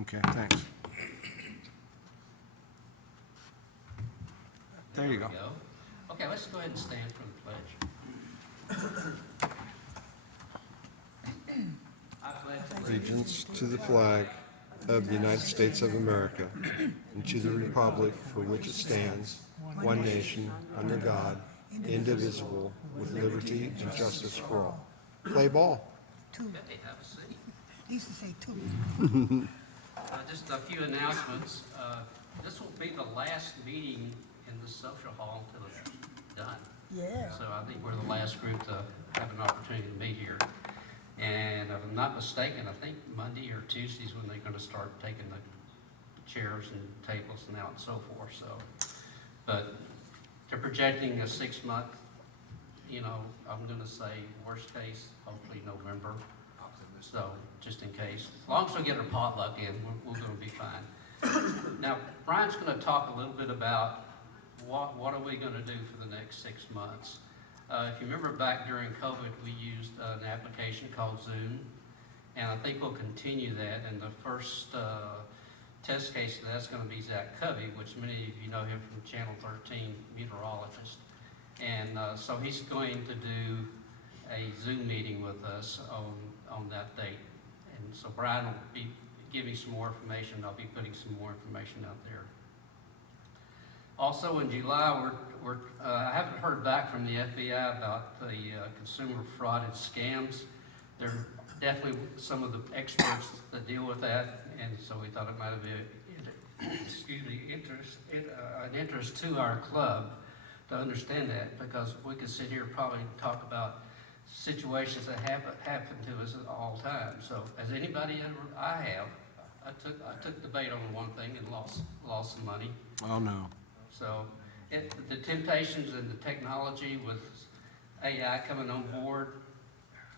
Okay, thanks. There you go. Okay, let's go ahead and stand for the pledge. I pledge Allegiance to the flag of the United States of America and to the republic for which it stands, one nation, under God, indivisible, with liberty and justice for all. Play ball. Hey, have a seat. They used to say two. Just a few announcements. This will be the last meeting in the social hall until it's done. Yeah. So I think we're the last group to have an opportunity to meet here. And if I'm not mistaken, I think Monday or Tuesday's when they're gonna start taking the chairs and tables and out and so forth, so. But they're projecting a 6-month, I'm gonna say worst case, hopefully November. So, just in case. As long as we get our potluck in, we're gonna be fine. Now, Brian's gonna talk a little bit about what are we gonna do for the next 6 months. If you remember back during COVID, we used an application called Zoom, and I think we'll continue that. And the first test case of that's going to be Zach Covey, which many of you know him from Channel 13, meteorologist. And so he's going to do a Zoom meeting with us on that date. And so Brian will be giving some more information. I'll be putting some more information out there. Also in July, I haven't heard back from the FBI about the consumer fraud and scams. There are definitely some of the experts that deal with that, and so we thought it might have been an interest to our club to understand that, because we could sit here and probably talk about situations that happen to us at all times. So, has anybody ever? I have. I took the bait on one thing and lost some money. Oh, no. So the temptations and the technology with AI coming on board,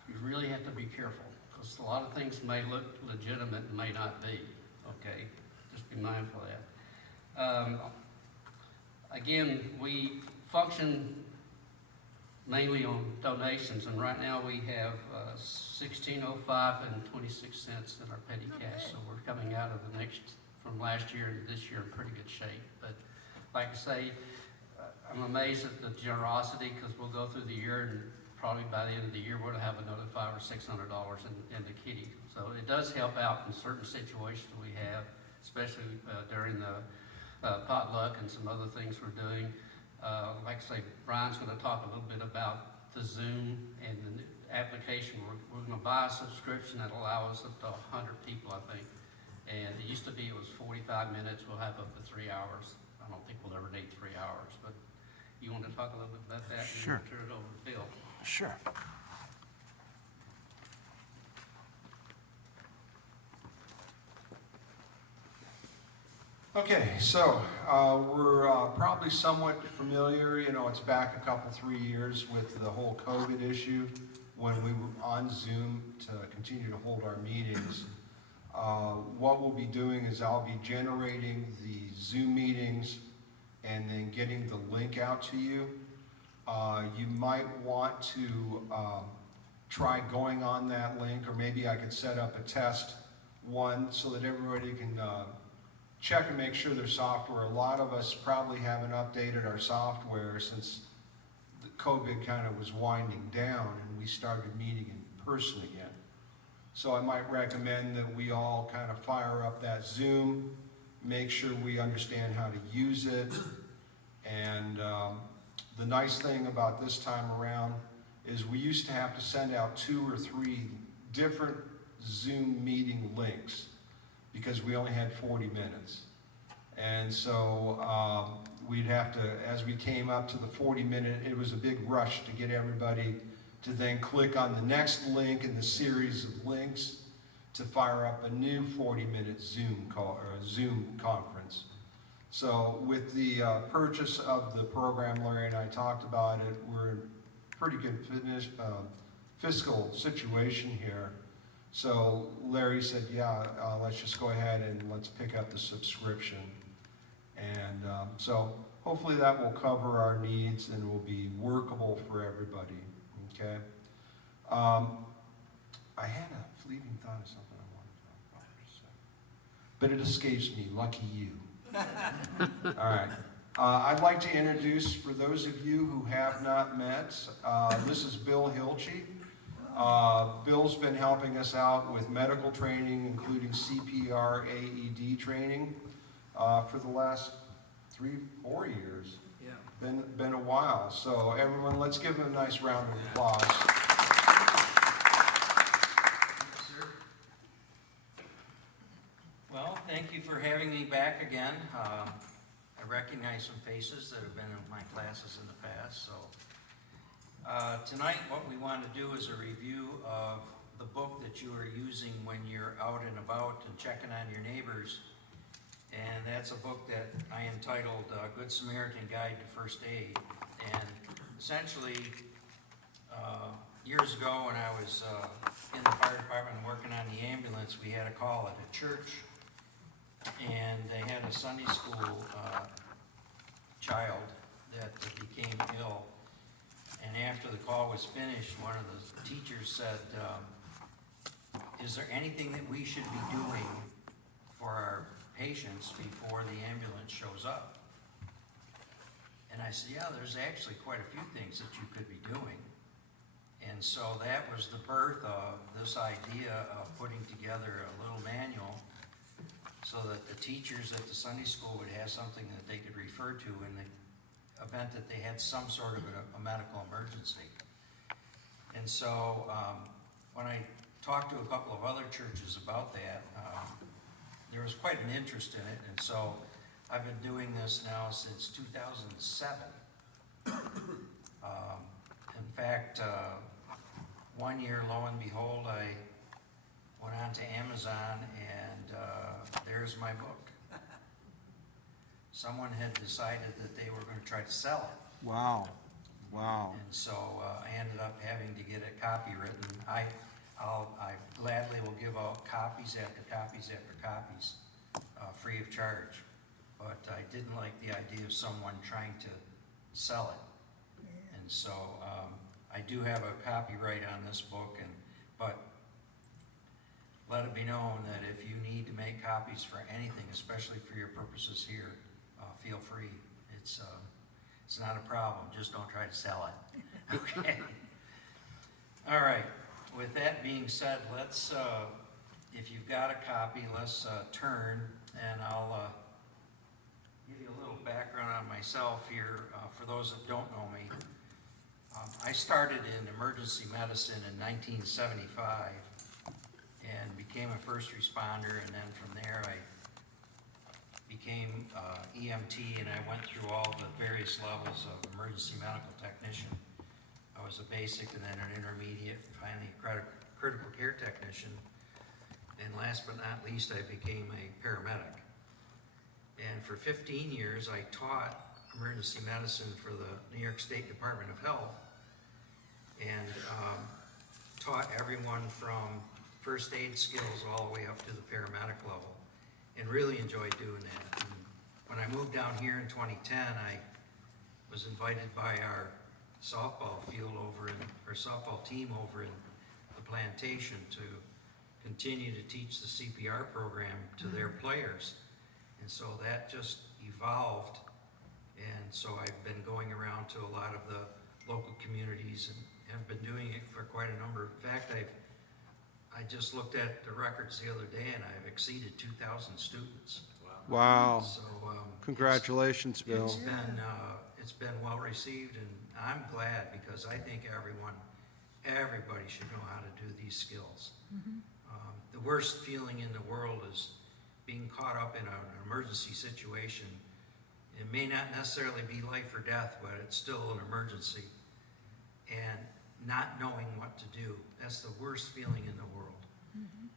you really have to be careful, because a lot of things may look legitimate and may not be, okay? Just be mindful of that. Again, we function mainly on donations, and right now we have $16.05 and 26 cents in our petty cash, so we're coming out of from last year to this year in pretty good shape. But like I say, I'm amazed at the generosity, because we'll go through the year and probably by the end of the year we'll have another $500 or $600 in the kitty. So it does help out in certain situations we have, especially during the potluck and some other things we're doing. Like I say, Brian's going to talk a little bit about the Zoom and the application. We're going to buy a subscription that allows up to 100 people, I think. And it used to be it was 45 minutes. We'll have up to 3 hours. I don't think we'll ever need 3 hours, but you want to talk a little bit about that? Sure. And turn it over to Bill. Sure. Okay, so we're probably somewhat familiar, it's back a couple, 3 years with the whole COVID issue when we were on Zoom to continue to hold our meetings. What we'll be doing is I'll be generating the Zoom meetings and then getting the link out to you. You might want to try going on that link, or maybe I could set up a test one so that everybody can check and make sure their software. A lot of us probably haven't updated our software since the COVID kind of was winding down and we started meeting in person again. So I might recommend that we all kind of fire up that Zoom, make sure we understand how to use it. And the nice thing about this time around is we used to have to send out 2 or 3 different Zoom meeting links because we only had 40 minutes. And so we'd have to, as we came up to the 40-minute, it was a big rush to get everybody to then click on the next link in the series of links to fire up a new 40-minute Zoom call or a Zoom conference. So with the purchase of the program, Larry and I talked about it, we're in a pretty good fiscal situation here. So Larry said, yeah, let's just go ahead and let's pick up the subscription. And so hopefully that will cover our needs and will be workable for everybody, okay? I had a fleeting thought of something I wanted to talk about for a but it escapes me. Lucky you. All right. I'd like to introduce, for those of you who have not met, this is Bill Hilchey. Bill's been helping us out with medical training, including CPR, AED training, for the last 3-4 years. Yeah. Been a while. So everyone, let's give him a nice round of applause. Well, thank you for having me back again. I recognize some faces that have been in my classes in the past. So tonight what we want to do is a review of the book that you are using when you're out and about and checking on your neighbors. And that's a book that I entitled Good Samaritan Guide to First Aid. And essentially, years ago when I was in the fire department working on the ambulance, we had a call at a church, and they had a Sunday school child that became ill. And after the call was finished, one of the teachers said, is there anything that we should be doing for our patients before the ambulance shows up? And I said, yeah, there's actually quite a few things that you could be doing. And so that was the birth of this idea of putting together a little manual so that the teachers at the Sunday school would have something that they could refer to in the event that they had some sort of a medical emergency. And so when I talked to a couple of other churches about that, there was quite an interest in it. And so I've been doing this now since 2007. In fact, one year, lo and behold, I went on to Amazon, and there's my book. Someone had decided that they were going to try to sell it. Wow. Wow. And so I ended up having to get a copy written. I gladly will give out copies after copies after copies, free of charge. But I didn't like the idea of someone trying to sell it. And so I do have a copyright on this book, but let it be known that if you need to make copies for anything, especially for your purposes here, feel free. It's not a problem. Just don't try to sell it. Okay. All right. With that being said, let's, if you've got a copy, let's turn, and I'll give you a little background on myself here. For those that don't know me, I started in emergency medicine in 1975 and became a first responder, and then from there I became EMT, and I went through all the various levels of emergency medical technician. I was a basic and then an intermediate, and finally a critical care technician. And last but not least, I became a paramedic. And for 15 years, I taught emergency medicine for the New York State Department of Health, and taught everyone from first aid skills all the way up to the paramedic level, and really enjoyed doing that. And when I moved down here in 2010, I was invited by our softball team over in the plantation to continue to teach the CPR program to their players. And so that just evolved, and so I've been going around to a lot of the local communities and have been doing it for quite a number. In fact, I just looked at the records the other day, and I've exceeded 2,000 students. Wow. So Congratulations, Bill. it's been well received, and I'm glad, because I think everybody should know how to do these skills. The worst feeling in the world is being caught up in an emergency situation. It may not necessarily be life or death, but it's still an emergency, and not knowing what to do. That's the worst feeling in the world.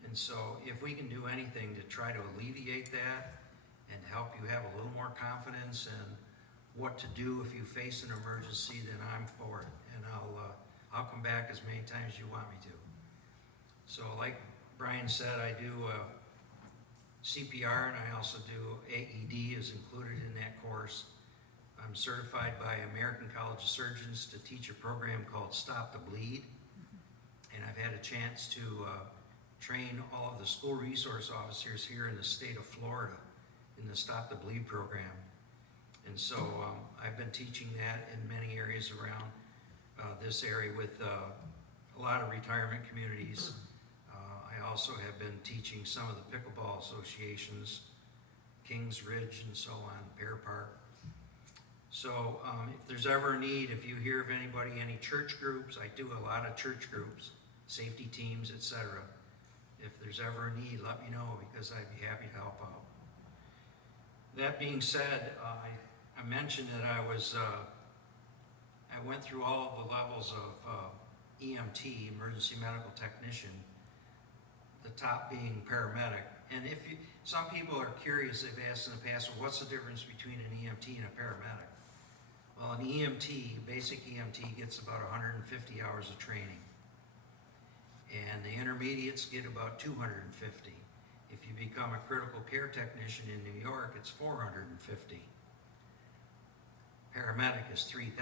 And so if we can do anything to try to alleviate that and help you have a little more confidence in what to do if you face an emergency, then I'm for it. And I'll come back as many times as you want me to. So like Brian said, I do CPR, and I also do AED is included in that course. I'm certified by American College of Surgeons to teach a program called Stop the Bleed. And I've had a chance to train all of the school resource officers here in the state of Florida in the Stop the Bleed program. And so I've been teaching that in many areas around this area with a lot of retirement communities. I also have been teaching some of the pickleball associations, Kings Ridge and so on, Bear Park. So if there's ever a need, if you hear of anybody, any church groups, I do a lot of church groups, safety teams, etc. If there's ever a need, let me know, because I'd be happy to help out. That being said, I mentioned that I went through all of the levels of EMT, emergency medical technician, the top being paramedic. And if you, some people are curious, they've asked in the past, well, what's the difference between an EMT and a paramedic? Well, an EMT, basic EMT, gets about 150 hours of training. And the intermediates get about 250. If you become a critical care technician in New York, it's 450. Paramedic is 3,000.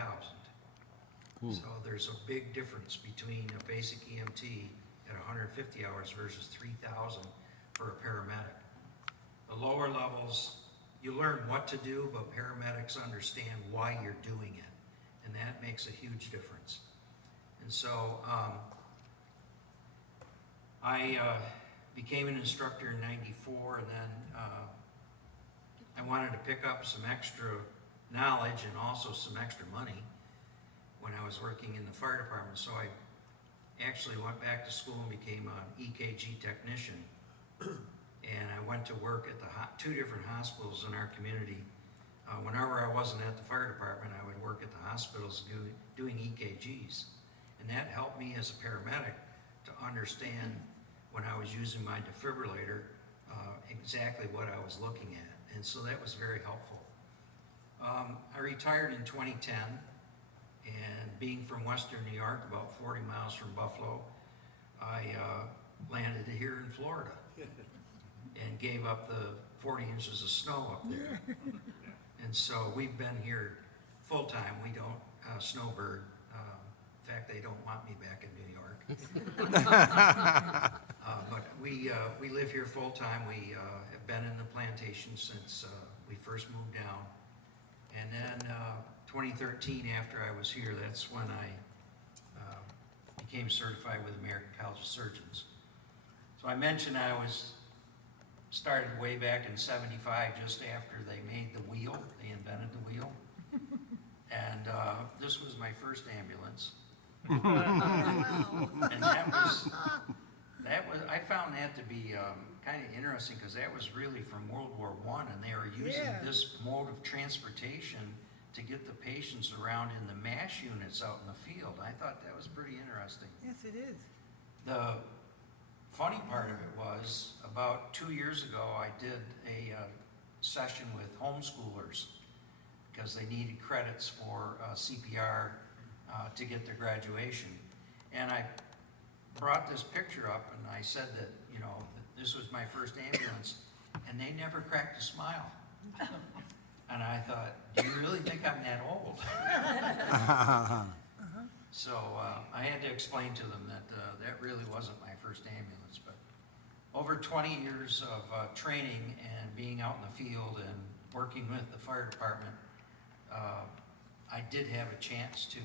So there's a big difference between a basic EMT at 150 hours versus 3,000 for a paramedic. The lower levels, you learn what to do, but paramedics understand why you're doing it, and that makes a huge difference. And so I became an instructor in '94, and then I wanted to pick up some extra knowledge and also some extra money when I was working in the fire department. So I actually went back to school and became an EKG technician. And I went to work at the two different hospitals in our community. Whenever I wasn't at the fire department, I would work at the hospitals doing EKGs. And that helped me as a paramedic to understand, when I was using my defibrillator, exactly what I was looking at. And so that was very helpful. I retired in 2010, and being from Western New York, about 40 miles from Buffalo, I landed here in Florida and gave up the 40 inches of snow up there. And so we've been here full time. We don't snowbird. In fact, they don't want me back in New York. But we live here full time. We have been in the plantation since we first moved down. And then 2013, after I was here, that's when I became certified with American College of Surgeons. So I mentioned I started way back in '75, just after they made the wheel. They invented the wheel. And this was my first ambulance. And that was, I found that to be kind of interesting, because that was really from World War I, and they were using this mode of transportation to get the patients around in the MASH units out in the field. I thought that was pretty interesting. Yes, it is. The funny part of it was, about 2 years ago, I did a session with homeschoolers because they needed credits for CPR to get their graduation. And I brought this picture up, and I said that, you know, that this was my first ambulance, and they never cracked a smile. And I thought, do you really think I'm that old? So I had to explain to them that that really wasn't my first ambulance. But over 20 years of training and being out in the field and working with the fire department, I did have a chance to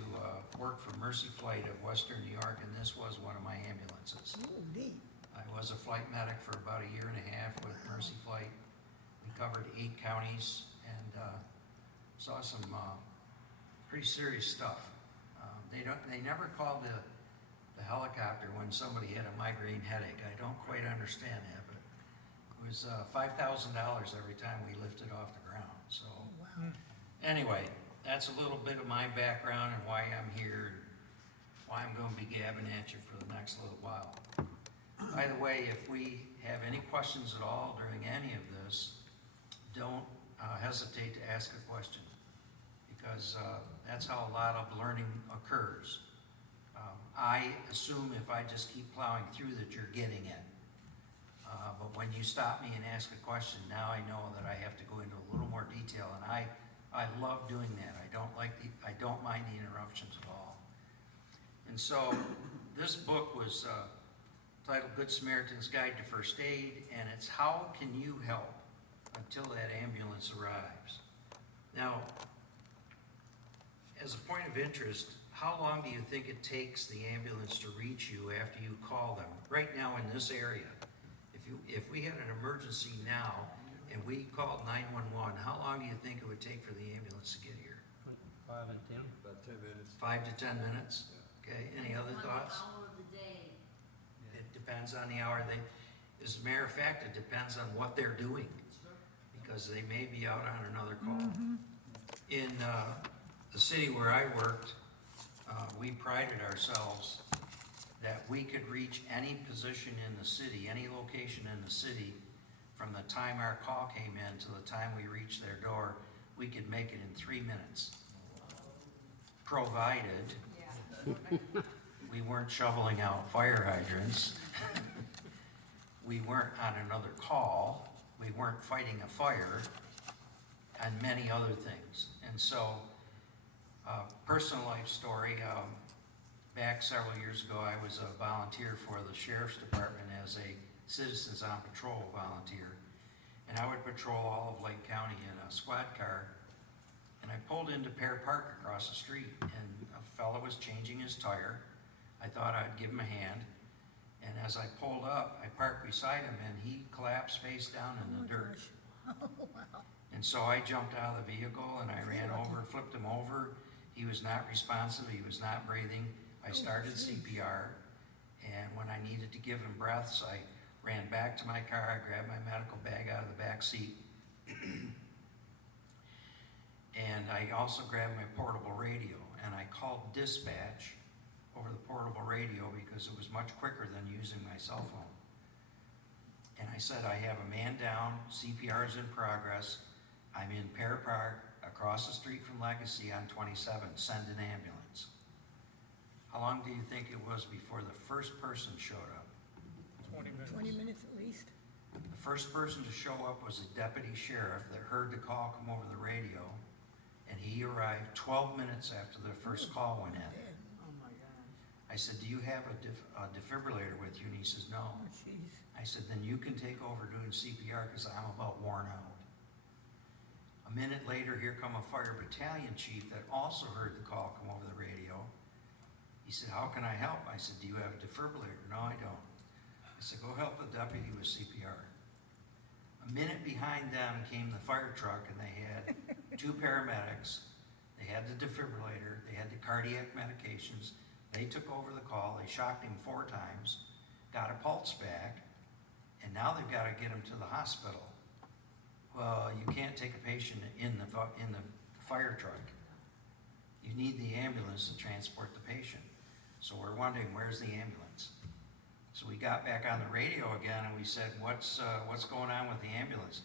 work for Mercy Flight of Western New York, and this was one of my ambulances. Oh, neat. I was a flight medic for about 1.5 years with Mercy Flight. We covered 8 counties and saw some pretty serious stuff. They never called the helicopter when somebody had a migraine headache. I don't quite understand that, but it was $5,000 every time we lifted off the ground. So anyway, that's a little bit of my background and why I'm here, and why I'm going to be gabbing at you for the next little while. By the way, if we have any questions at all during any of this, don't hesitate to ask a question, because that's how a lot of learning occurs. I assume if I just keep plowing through that you're getting it. But when you stop me and ask a question, now I know that I have to go into a little more detail, and I love doing that. I don't mind the interruptions at all. And so this book was titled Good Samaritan's Guide to First Aid, and it's how can you help until that ambulance arrives. Now, as a point of interest, how long do you think it takes the ambulance to reach you after you call them? Right now in this area, if we had an emergency now and we called 911, how long do you think it would take for the ambulance to get here? 5 and 10. About 10 minutes. 5 to 10 minutes? Okay, any other thoughts? On the hour of the day. It depends on the hour. As a matter of fact, it depends on what they're doing, because they may be out on another call. In the city where I worked, we prided ourselves that we could reach any position in the city, any location in the city, from the time our call came in to the time we reached their door, we could make it in 3 minutes. Provided we weren't shoveling out fire hydrants, we weren't on another call, we weren't fighting a fire, and many other things. And so, personal life story, back several years ago, I was a volunteer for the Sheriff's Department as a Citizens on Patrol volunteer. And I would patrol all of Lake County in a squad car. And I pulled into Pear Park across the street, and a fellow was changing his tire. I thought I'd give him a hand. And as I pulled up, I parked beside him, and he collapsed face down in the dirt. And so I jumped out of the vehicle, and I ran over, flipped him over. He was not responsive, he was not breathing. I started CPR, and when I needed to give him breaths, I ran back to my car, I grabbed my medical bag out of the back seat. And I also grabbed my portable radio, and I called dispatch over the portable radio because it was much quicker than using my cell phone. And I said, I have a man down, CPR is in progress, I'm in Pear Park, across the street from Legacy on 27, send an ambulance. How long do you think it was before the first person showed up? 20 minutes at least. The first person to show up was a deputy sheriff that heard the call come over the radio, and he arrived 12 minutes after the first call went in. Oh, my gosh. I said, do you have a defibrillator with you? And he says, no. Oh, jeez. I said, then you can take over doing CPR because I'm about worn out. A minute later, here come a fire battalion chief that also heard the call come over the radio. He said, how can I help? I said, do you have a defibrillator? No, I don't. I said, go help the deputy with CPR. A minute behind them came the fire truck, and they had 2 paramedics. They had the defibrillator, they had the cardiac medications. They took over the call, they shocked him 4 times, got a pulse back, and now they've got to get him to the hospital. Well, you can't take a patient in the fire truck. You need the ambulance to transport the patient. So we're wondering, where's the ambulance? So we got back on the radio again, and we said, what's going on with the ambulance?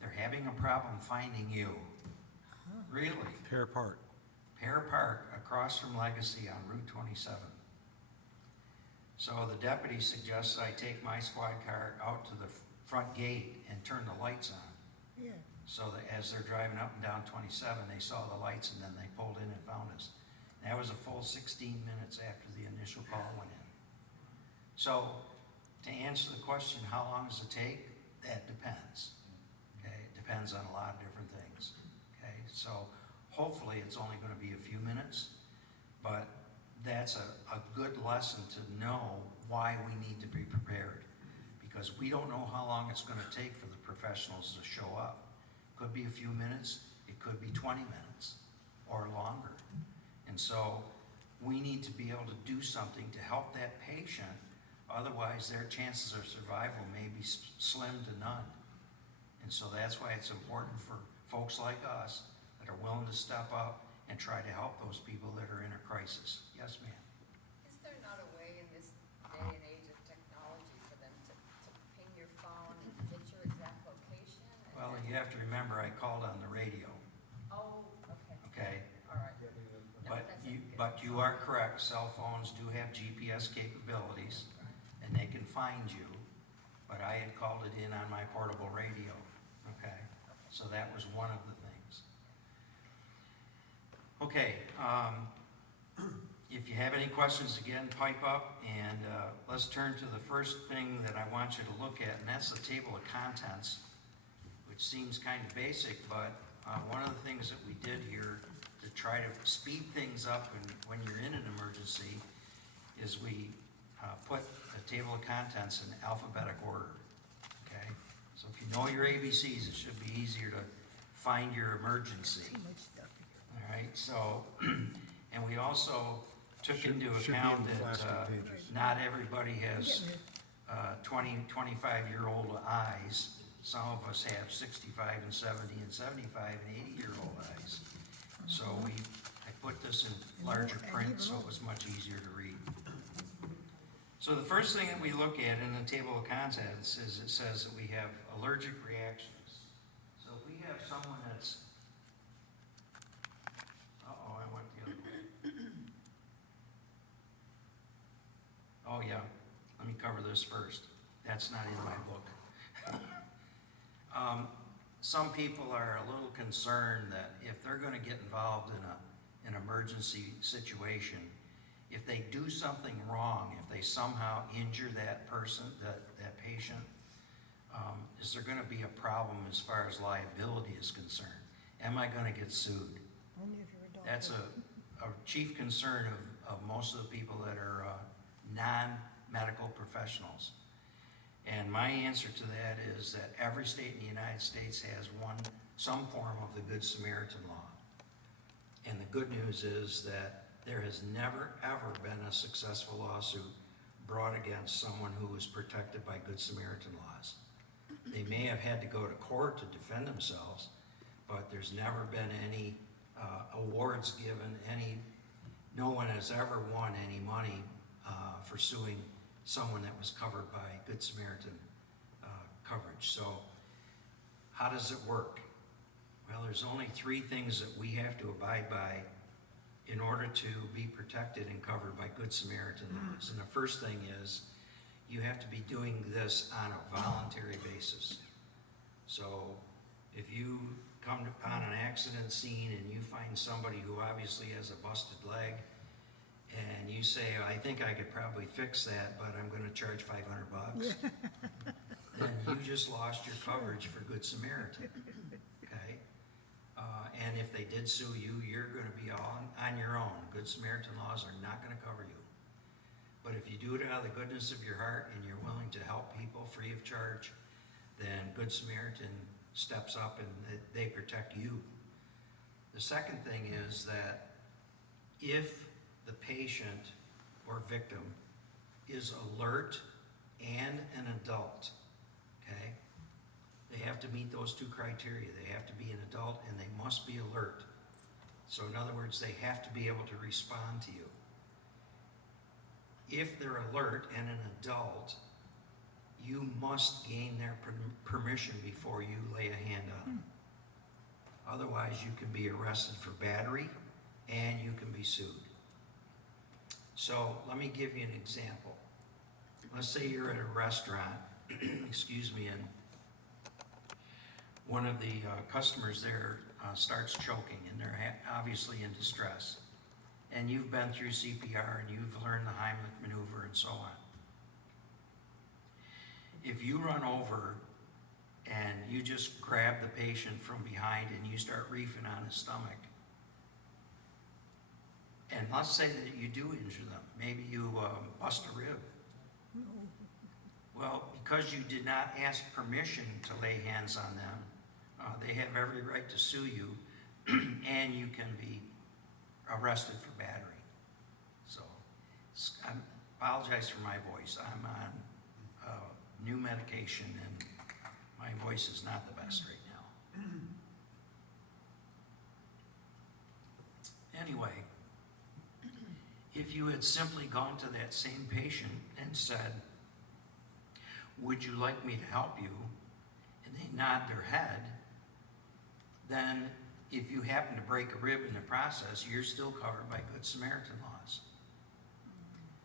They're having a problem finding you. Really? Pear Park. Pear Park, across from Legacy on Route 27. So the deputy suggests I take my squad car out to the front gate and turn the lights on. Yeah. So that as they're driving up and down 27, they saw the lights, and then they pulled in and found us. And that was a full 16 minutes after the initial call went in. So to answer the question, how long does it take? That depends. Okay, it depends on a lot of different things. Okay, so hopefully it's only going to be a few minutes, but that's a good lesson to know why we need to be prepared, because we don't know how long it's going to take for the professionals to show up. Could be a few minutes, it could be 20 minutes or longer. And so we need to be able to do something to help that patient, otherwise their chances of survival may be slim to none. And so that's why it's important for folks like us that are willing to step up and try to help those people that are in a crisis. Yes, ma'am? Is there not a way in this day and age of technology for them to ping your phone and get your exact location? And Well, then- you have to remember, I called on the radio, Oh, okay, okay? all right. No, But that's you, okay. but you are correct, cell phones do have GPS capabilities, and they can find you. But I had called it in on my portable radio, okay? So that was one of the things. Okay, If you have any questions, again, pipe up, and let's turn to the first thing that I want you to look at, and that's the table of contents, which seems kind of basic, but one of the things that we did here to try to speed things up when you're in an emergency is we put the table of contents in alphabetic order, okay? So if you know your ABCs, it should be easier to find your emergency. Too much stuff here. All right, so, and we also took Should- into should be in account the that plastic pages. not everybody has Getting it. 20, 25-year-old eyes. Some of us have 65 and 70 and 75 and 80-year-old eyes. So I put this in larger print so it was much easier to read. So the first thing that we look at in the table of contents is it says that we have allergic reactions. So if we have someone that's, I went the other way. Oh yeah, let me cover this first. That's not in my book. Some people are a little concerned that if they're gonna get involved in an emergency situation, if they do something wrong, if they somehow injure that person, that patient, is there gonna be a problem as far as liability is concerned? Am I gonna get sued? Only if you're a doctor. That's a chief concern of most of the people that are non-medical professionals. And my answer to that is that every state in the United States has some form of the Good Samaritan law. And the good news is that there has never, ever been a successful lawsuit brought against someone who was protected by Good Samaritan laws. They may have had to go to court to defend themselves, but there's never been any awards given, no one has ever won any money for suing someone that was covered by Good Samaritan coverage. So how does it work? Well, there's only 3 things that we have to abide by in order to be protected and covered by Good Samaritan laws. And the first thing is you have to be doing this on a voluntary basis. So if you come upon an accident scene and you find somebody who obviously has a busted leg, and you say, I think I could probably fix that, but I'm gonna charge $500, then you just lost your coverage for Good Samaritan, okay? And if they did sue you, you're gonna be on your own. Good Samaritan laws are not gonna cover you. But if you do it out of the goodness of your heart and you're willing to help people free of charge, then Good Samaritan steps up and they protect you. The second thing is that if the patient or victim is alert and an adult, okay? They have to meet those 2 criteria. They have to be an adult and they must be alert. So in other words, they have to be able to respond to you. If they're alert and an adult, you must gain their permission before you lay a hand on them. Otherwise, you can be arrested for battery and you can be sued. So let me give you an example. Let's say you're at a restaurant, excuse me, and one of the customers there starts choking and they're obviously in distress. And you've been through CPR and you've learned the Heimlich maneuver and so on. If you run over and you just grab the patient from behind and you start reefing on his stomach, and let's say that you do injure them, maybe you bust a rib. Well, because you did not ask permission to lay hands on them, they have every right to sue you, and you can be arrested for battery. So, I apologize for my voice. I'm on new medication, and my voice is not the best right now. Anyway, if you had simply gone to that same patient and said, would you like me to help you? And they nod their head, then if you happen to break a rib in the process, you're still covered by Good Samaritan laws.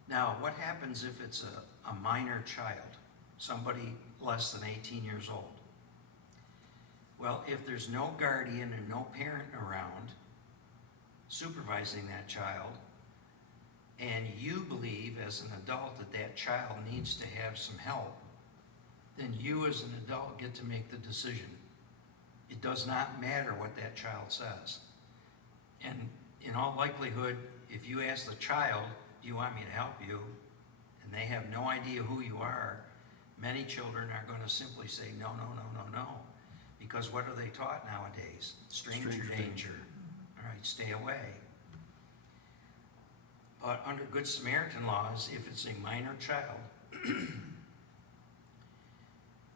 Now, what happens if it's a minor child, somebody less than 18 years old? Well, if there's no guardian and no parent around supervising that child, and you believe as an adult that that child needs to have some help, then you as an adult get to make the decision. It does not matter what that child says. And in all likelihood, if you ask the child, do you want me to help you? And they have no idea who you are, many children are going to simply say, no, no, no, no, no. Because what are they taught nowadays? Stranger danger. All right, stay away. But under Good Samaritan laws, if it's a minor child,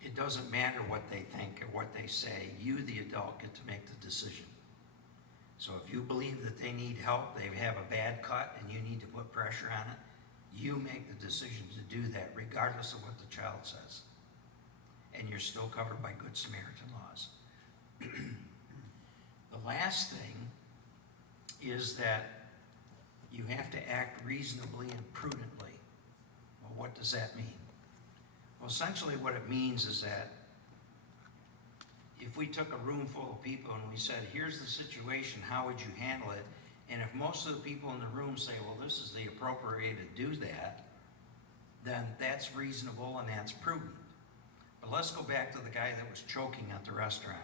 it doesn't matter what they think or what they say. You, the adult, get to make the decision. So if you believe that they need help, they have a bad cut, and you need to put pressure on it, you make the decision to do that regardless of what the child says. And you're still covered by Good Samaritan laws. The last thing is that you have to act reasonably and prudently. Well, what does that mean? Well, essentially what it means is that if we took a room full of people and we said, here's the situation, how would you handle it? And if most of the people in the room say, well, this is the appropriate way to do that, then that's reasonable and that's prudent. But let's go back to the guy that was choking at the restaurant.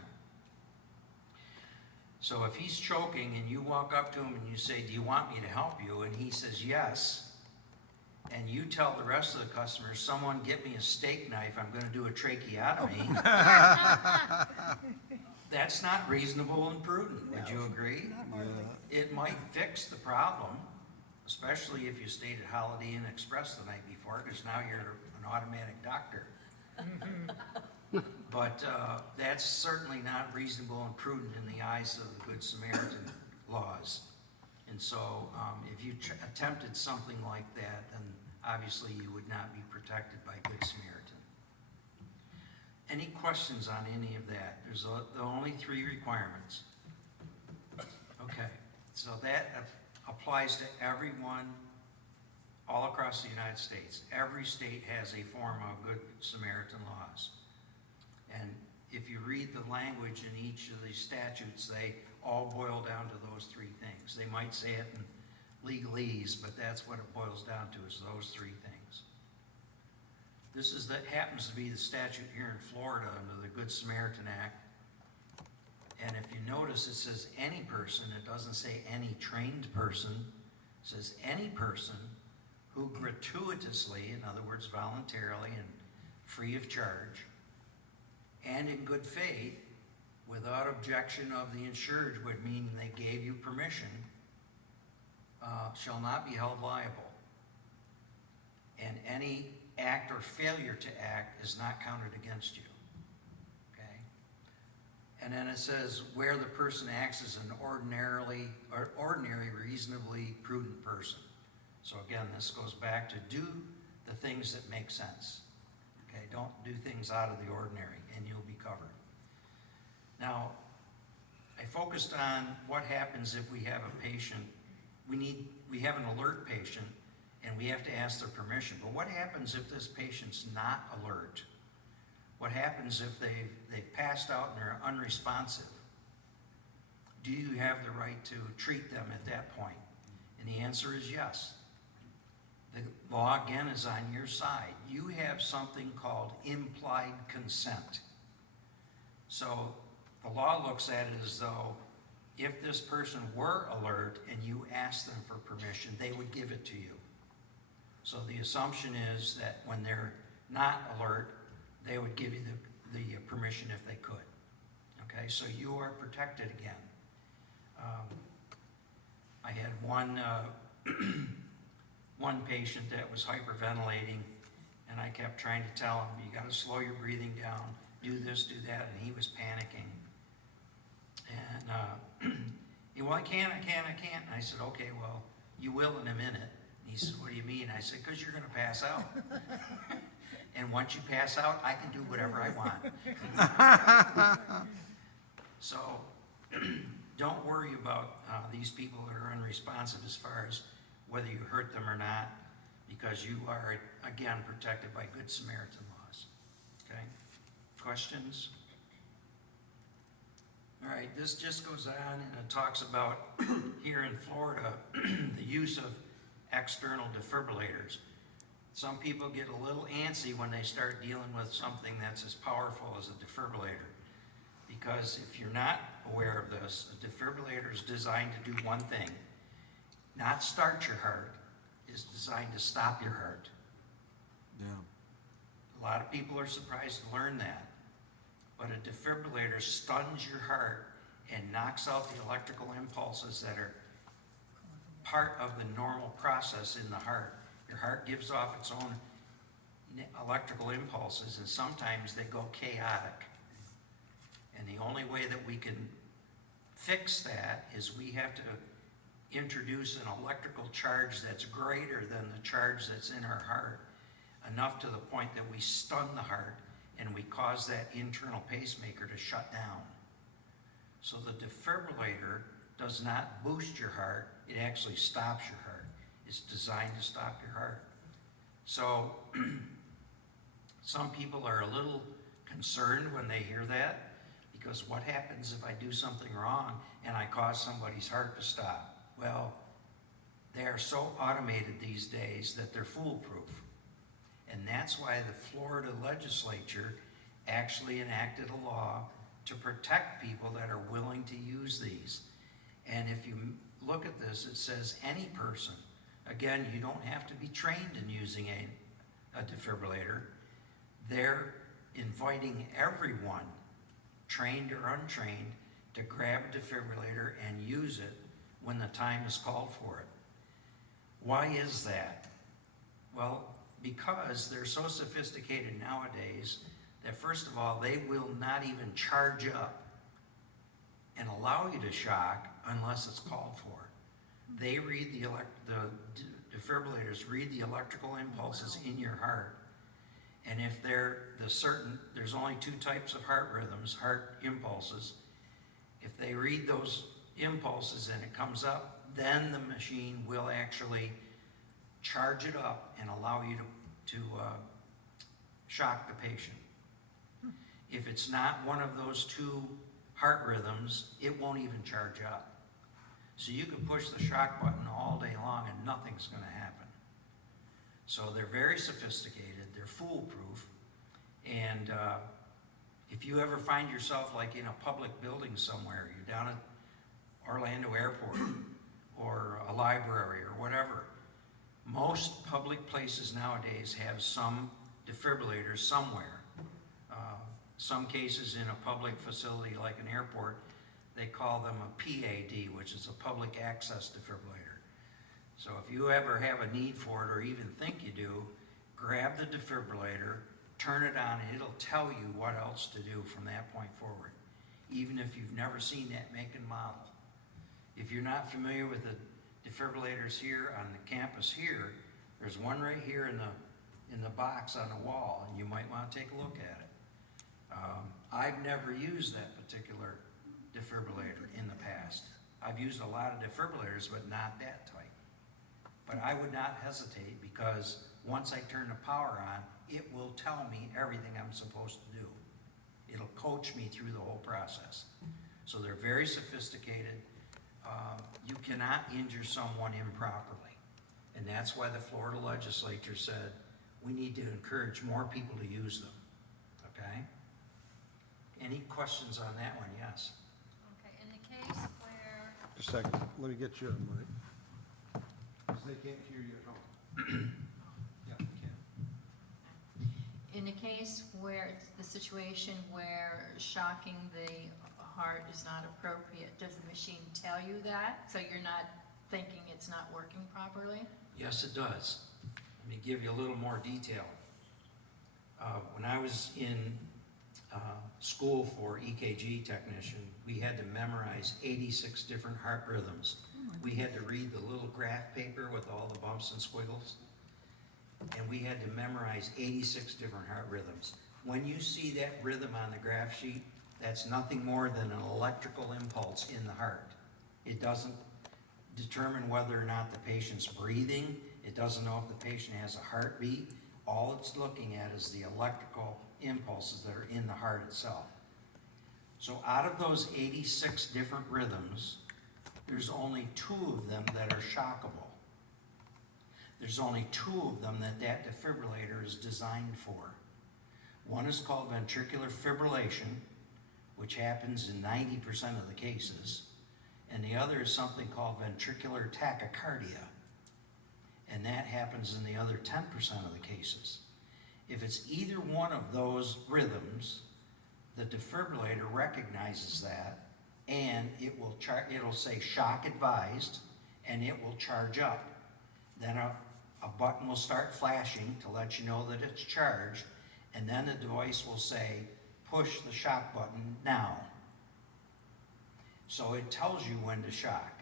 So if he's choking and you walk up to him and you say, do you want me to help you? And he says, yes. And you tell the rest of the customers, someone get me a steak knife, I'm going to do a tracheotomy. That's not reasonable and prudent. Would you agree? It might fix the problem, especially if you stayed at Holiday Inn Express the night before, because now you're an automatic doctor. But that's certainly not reasonable and prudent in the eyes of the Good Samaritan laws. And so if you attempted something like that, then obviously you would not be protected by Good Samaritan. Any questions on any of that? There's the only 3 requirements. Okay, so that applies to everyone all across the United States. Every state has a form of Good Samaritan laws. And if you read the language in each of these statutes, they all boil down to those 3 things. They might say it in legalese, but that's what it boils down to, is those 3 things. This is that happens to be the statute here in Florida under the Good Samaritan Act. And if you notice, it says any person. It doesn't say any trained person. It says any person who gratuitously, in other words, voluntarily and free of charge, and in good faith, without objection of the insured, would mean they gave you permission, shall not be held liable. And any act or failure to act is not counted against you. Okay? And then it says where the person acts as an ordinary, reasonably prudent person. So again, this goes back to do the things that make sense. Okay, don't do things out of the ordinary, and you'll be covered. Now, I focused on what happens if we have a patient. We have an alert patient, and we have to ask their permission. But what happens if this patient's not alert? What happens if they've passed out and they're unresponsive? Do you have the right to treat them at that point? And the answer is yes. The law, again, is on your side. You have something called implied consent. So the law looks at it as though if this person were alert and you asked them for permission, they would give it to you. So the assumption is that when they're not alert, they would give you the permission if they could. Okay, so you are protected again. I had one patient that was hyperventilating, and I kept trying to tell him, you got to slow your breathing down, do this, do that, and he was panicking. And he, well, I can't. And I said, okay, well, you will in a minute. And he said, what do you mean? I said, because you're going to pass out. And once you pass out, I can do whatever I want. So don't worry about these people that are unresponsive as far as whether you hurt them or not, because you are, again, protected by Good Samaritan laws. Okay? Questions? All right, this just goes on and it talks about here in Florida the use of external defibrillators. Some people get a little antsy when they start dealing with something that's as powerful as a defibrillator. Because if you're not aware of this, a defibrillator is designed to do one thing, not start your heart, it's designed to stop your heart. Yeah. A lot of people are surprised to learn that. But a defibrillator stuns your heart and knocks out the electrical impulses that are part of the normal process in the heart. Your heart gives off its own electrical impulses, and sometimes they go chaotic. And the only way that we can fix that is we have to introduce an electrical charge that's greater than the charge that's in our heart, enough to the point that we stun the heart and we cause that internal pacemaker to shut down. So the defibrillator does not boost your heart, it actually stops your heart. It's designed to stop your heart. So some people are a little concerned when they hear that, because what happens if I do something wrong and I cause somebody's heart to stop? Well, they are so automated these days that they're foolproof. And that's why the Florida legislature actually enacted a law to protect people that are willing to use these. And if you look at this, it says any person. Again, you don't have to be trained in using a defibrillator. They're inviting everyone, trained or untrained, to grab a defibrillator and use it when the time is called for it. Why is that? Well, because they're so sophisticated nowadays that first of all, they will not even charge up and allow you to shock unless it's called for. They read the defibrillators read the electrical impulses in your heart, and if there's only two types of heart rhythms, heart impulses. If they read those impulses and it comes up, then the machine will actually charge it up and allow you to shock the patient. If it's not one of those two heart rhythms, it won't even charge up. So you can push the shock button all day long and nothing's going to happen. So they're very sophisticated, they're foolproof, and if you ever find yourself like in a public building somewhere, you're down at Orlando Airport or a library or whatever, most public places nowadays have some defibrillators somewhere. Some cases in a public facility like an airport, they call them a PAD, which is a public access defibrillator. So if you ever have a need for it or even think you do, grab the defibrillator, turn it on, and it'll tell you what else to do from that point forward, even if you've never seen that make and model. If you're not familiar with the defibrillators here on the campus here, there's one right here in the box on the wall, and you might want to take a look at it. I've never used that particular defibrillator in the past. I've used a lot of defibrillators, but not that type. But I would not hesitate, because once I turn the power on, it will tell me everything I'm supposed to do. It'll coach me through the whole process. So they're very sophisticated. You cannot injure someone improperly. And that's why the Florida legislature said we need to encourage more people to use them. Okay? Any questions on that one? Yes. Okay, in the case where, Just a second, let me get you a mic. Because they can't hear you at home. Yeah, they can. In the case where it's the situation where shocking the heart is not appropriate, does the machine tell you that? So you're not thinking it's not working properly? Yes, it does. Let me give you a little more detail. When I was in school for EKG technician, we had to memorize 86 different heart rhythms. We had to read the little graph paper with all the bumps and squiggles, and we had to memorize 86 different heart rhythms. When you see that rhythm on the graph sheet, that's nothing more than an electrical impulse in the heart. It doesn't determine whether or not the patient's breathing. It doesn't know if the patient has a heartbeat. All it's looking at is the electrical impulses that are in the heart itself. So out of those 86 different rhythms, there's only 2 of them that are shockable. There's only 2 of them that defibrillator is designed for. One is called ventricular fibrillation, which happens in 90% of the cases, and the other is something called ventricular tachycardia, and that happens in the other 10% of the cases. If it's either one of those rhythms, the defibrillator recognizes that, and it'll say shock advised, and it will charge up. Then a button will start flashing to let you know that it's charged, and then the device will say, push the shock button now. So it tells you when to shock.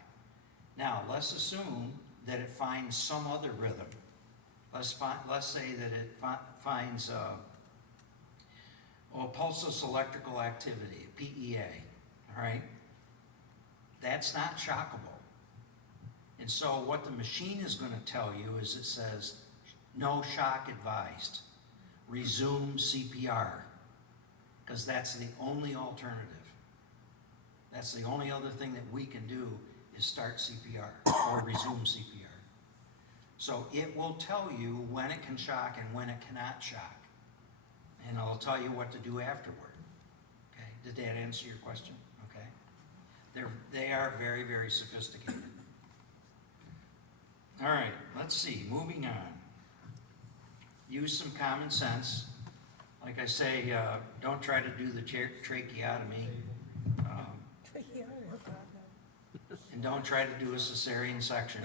Now, let's assume that it finds some other rhythm. Let's say that it finds pulseless electrical activity, PEA, all right? That's not shockable. And so what the machine is going to tell you is it says, no shock advised. Resume CPR, because that's the only alternative. That's the only other thing that we can do is start CPR or resume CPR. So it will tell you when it can shock and when it cannot shock. And it'll tell you what to do afterward. Okay, did that answer your question? Okay. They are very, very sophisticated. All right, let's see, moving on. Use some common sense. Like I say, don't try to do the tracheotomy. And don't try to do a cesarean section.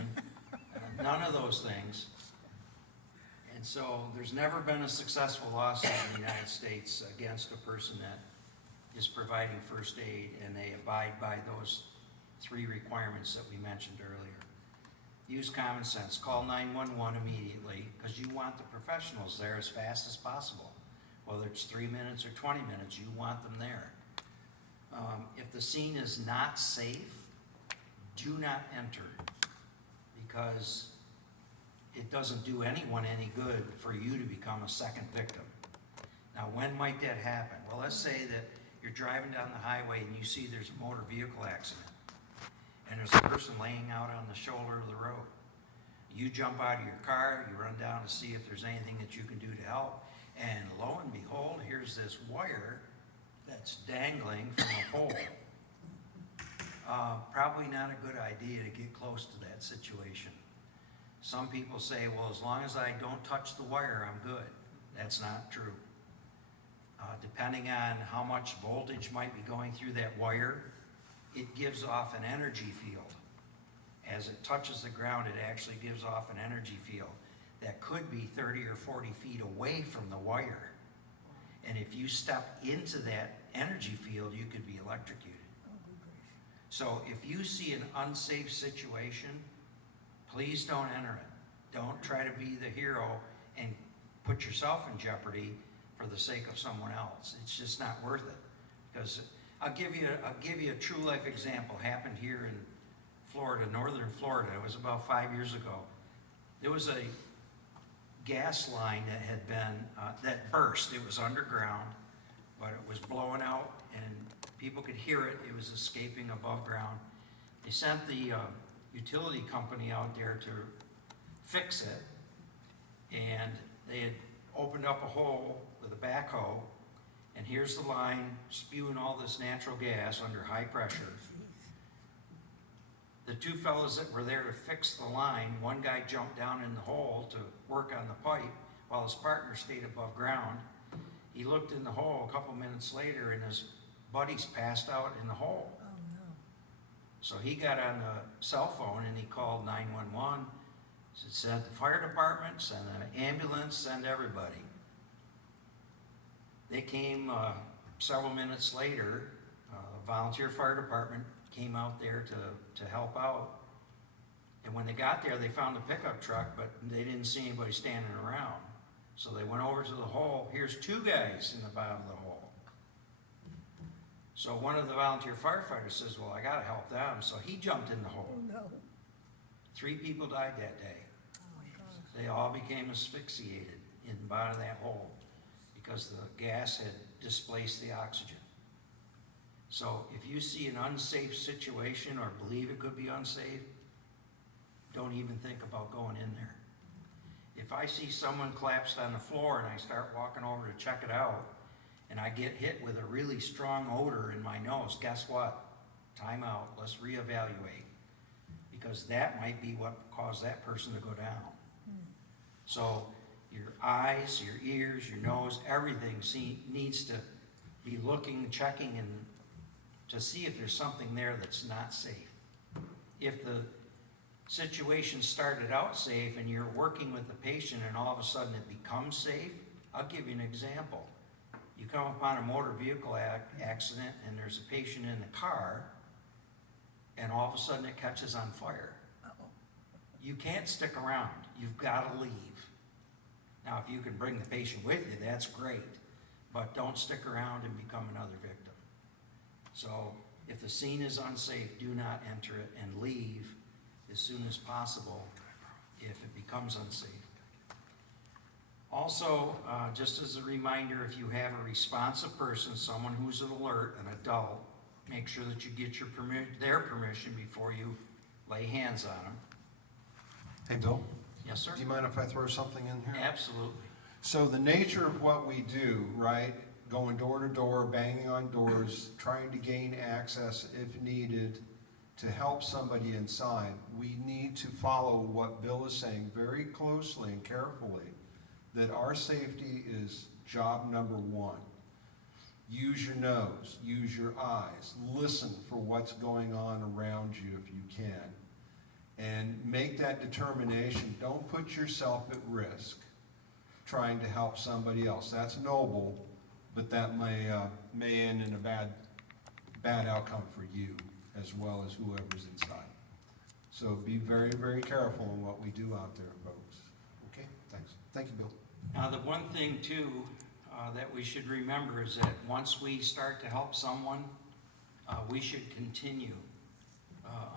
None of those things. And so there's never been a successful lawsuit in the United States against a person that is providing first aid and they abide by those 3 requirements that we mentioned earlier. Use common sense. Call 911 immediately because you want the professionals there as fast as possible. Whether it's 3 minutes or 20 minutes, you want them there. If the scene is not safe, do not enter because it doesn't do anyone any good for you to become a second victim. Now, when might that happen? Well, let's say that you're driving down the highway and you see there's a motor vehicle accident and there's a person laying out on the shoulder of the road. You jump out of your car, you run down to see if there's anything that you can do to help, and lo and behold, here's this wire that's dangling from a pole. Probably not a good idea to get close to that situation. Some people say, well, as long as I don't touch the wire, I'm good. That's not true. Depending on how much voltage might be going through that wire, it gives off an energy field. As it touches the ground, it actually gives off an energy field that could be 30 or 40 feet away from the wire. And if you step into that energy field, you could be electrocuted. So if you see an unsafe situation, please don't enter it. Don't try to be the hero and put yourself in jeopardy for the sake of someone else. It's just not worth it. Because I'll give you a true life example. Happened here in Florida, northern Florida. It was about 5 years ago. There was a gas line that had been that burst. It was underground, but it was blowing out, and people could hear it. It was escaping above ground. They sent the utility company out there to fix it, and they had opened up a hole with a backhoe, and here's the line spewing all this natural gas under high pressure. The 2 fellows that were there to fix the line, one guy jumped down in the hole to work on the pipe while his partner stayed above ground. He looked in the hole a couple minutes later and his buddies passed out in the hole. Oh, no. So he got on the cell phone and he called 911. Sent the fire department, sent an ambulance, send everybody. They came several minutes later. Volunteer fire department came out there to help out. And when they got there, they found the pickup truck, but they didn't see anybody standing around. So they went over to the hole. Here's 2 guys in the bottom of the hole. So one of the volunteer firefighters says, well, I gotta help them. So he jumped in the hole. Oh, no. 3 people died that day. Oh, my gosh. They all became asphyxiated in the bottom of that hole because the gas had displaced the oxygen. So if you see an unsafe situation or believe it could be unsafe, don't even think about going in there. If I see someone collapsed on the floor and I start walking over to check it out, and I get hit with a really strong odor in my nose, guess what? Time out, let's reevaluate. Because that might be what caused that person to go down. So your eyes, your ears, your nose, everything needs to be looking, checking, and to see if there's something there that's not safe. If the situation started out safe and you're working with the patient and all of a sudden it becomes safe, I'll give you an example. You come upon a motor vehicle accident and there's a patient in the car and all of a sudden it catches on fire. You can't stick around. You've got to leave. Now, if you can bring the patient with you, that's great, but don't stick around and become another victim. So if the scene is unsafe, do not enter it and leave as soon as possible if it becomes unsafe. Also, just as a reminder, if you have a responsive person, someone who's alert, an adult, make sure that you get their permission before you lay hands on them. Hey, Bill, Yes, sir? do you mind if I throw something in here? Absolutely. So the nature of what we do, right, going door to door, banging on doors, trying to gain access if needed to help somebody inside, we need to follow what Bill is saying very closely and carefully, that our safety is job number one. Use your nose, use your eyes, listen for what's going on around you if you can, and make that determination. Don't put yourself at risk trying to help somebody else. That's noble, but that may end in a bad outcome for you as well as whoever's inside. So be very, very careful in what we do out there, folks. Okay, thanks. Thank you, Bill. Now, the one thing too that we should remember is that once we start to help someone, we should continue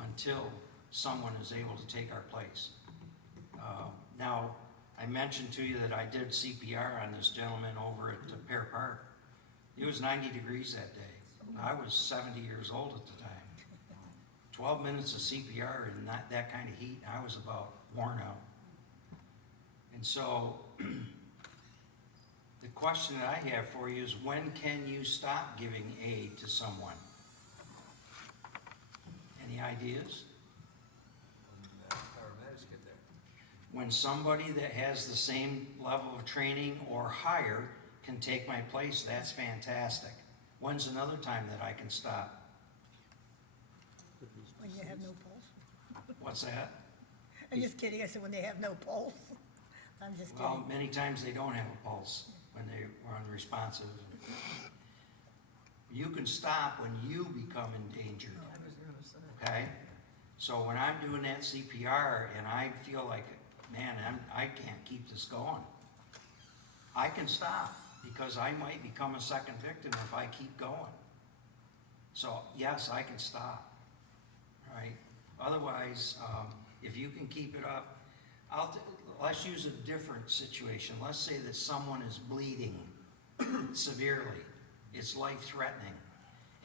until someone is able to take our place. Now, I mentioned to you that I did CPR on this gentleman over at Pear Park. It was 90 degrees that day. I was 70 years old at the time. 12 minutes of CPR and not that kind of heat, I was about worn out. And so, the question that I have for you is, when can you stop giving aid to someone? Any ideas? Paramedics get there. When somebody that has the same level of training or higher can take my place, that's fantastic. When's another time that I can stop? When you have no pulse. What's that? I'm just kidding, I said when they have no pulse. I'm just Well, kidding. many times they don't have a pulse when they are unresponsive. You can stop when you become endangered, okay? So when I'm doing that CPR and I feel like, man, I can't keep this going, I can stop because I might become a second victim if I keep going. So yes, I can stop, right? Otherwise, if you can keep it up, let's use a different situation. Let's say that someone is bleeding severely. It's life-threatening,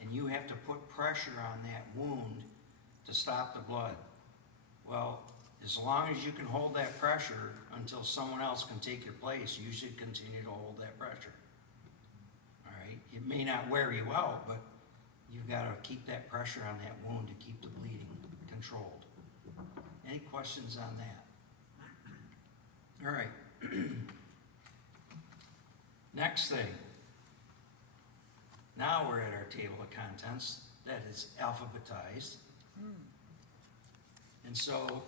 and you have to put pressure on that wound to stop the blood. Well, as long as you can hold that pressure until someone else can take your place, you should continue to hold that pressure. All right? It may not wear you out, but you've got to keep that pressure on that wound to keep the bleeding controlled. Any questions on that? All right. Next thing. Now we're at our table of contents that is alphabetized. And so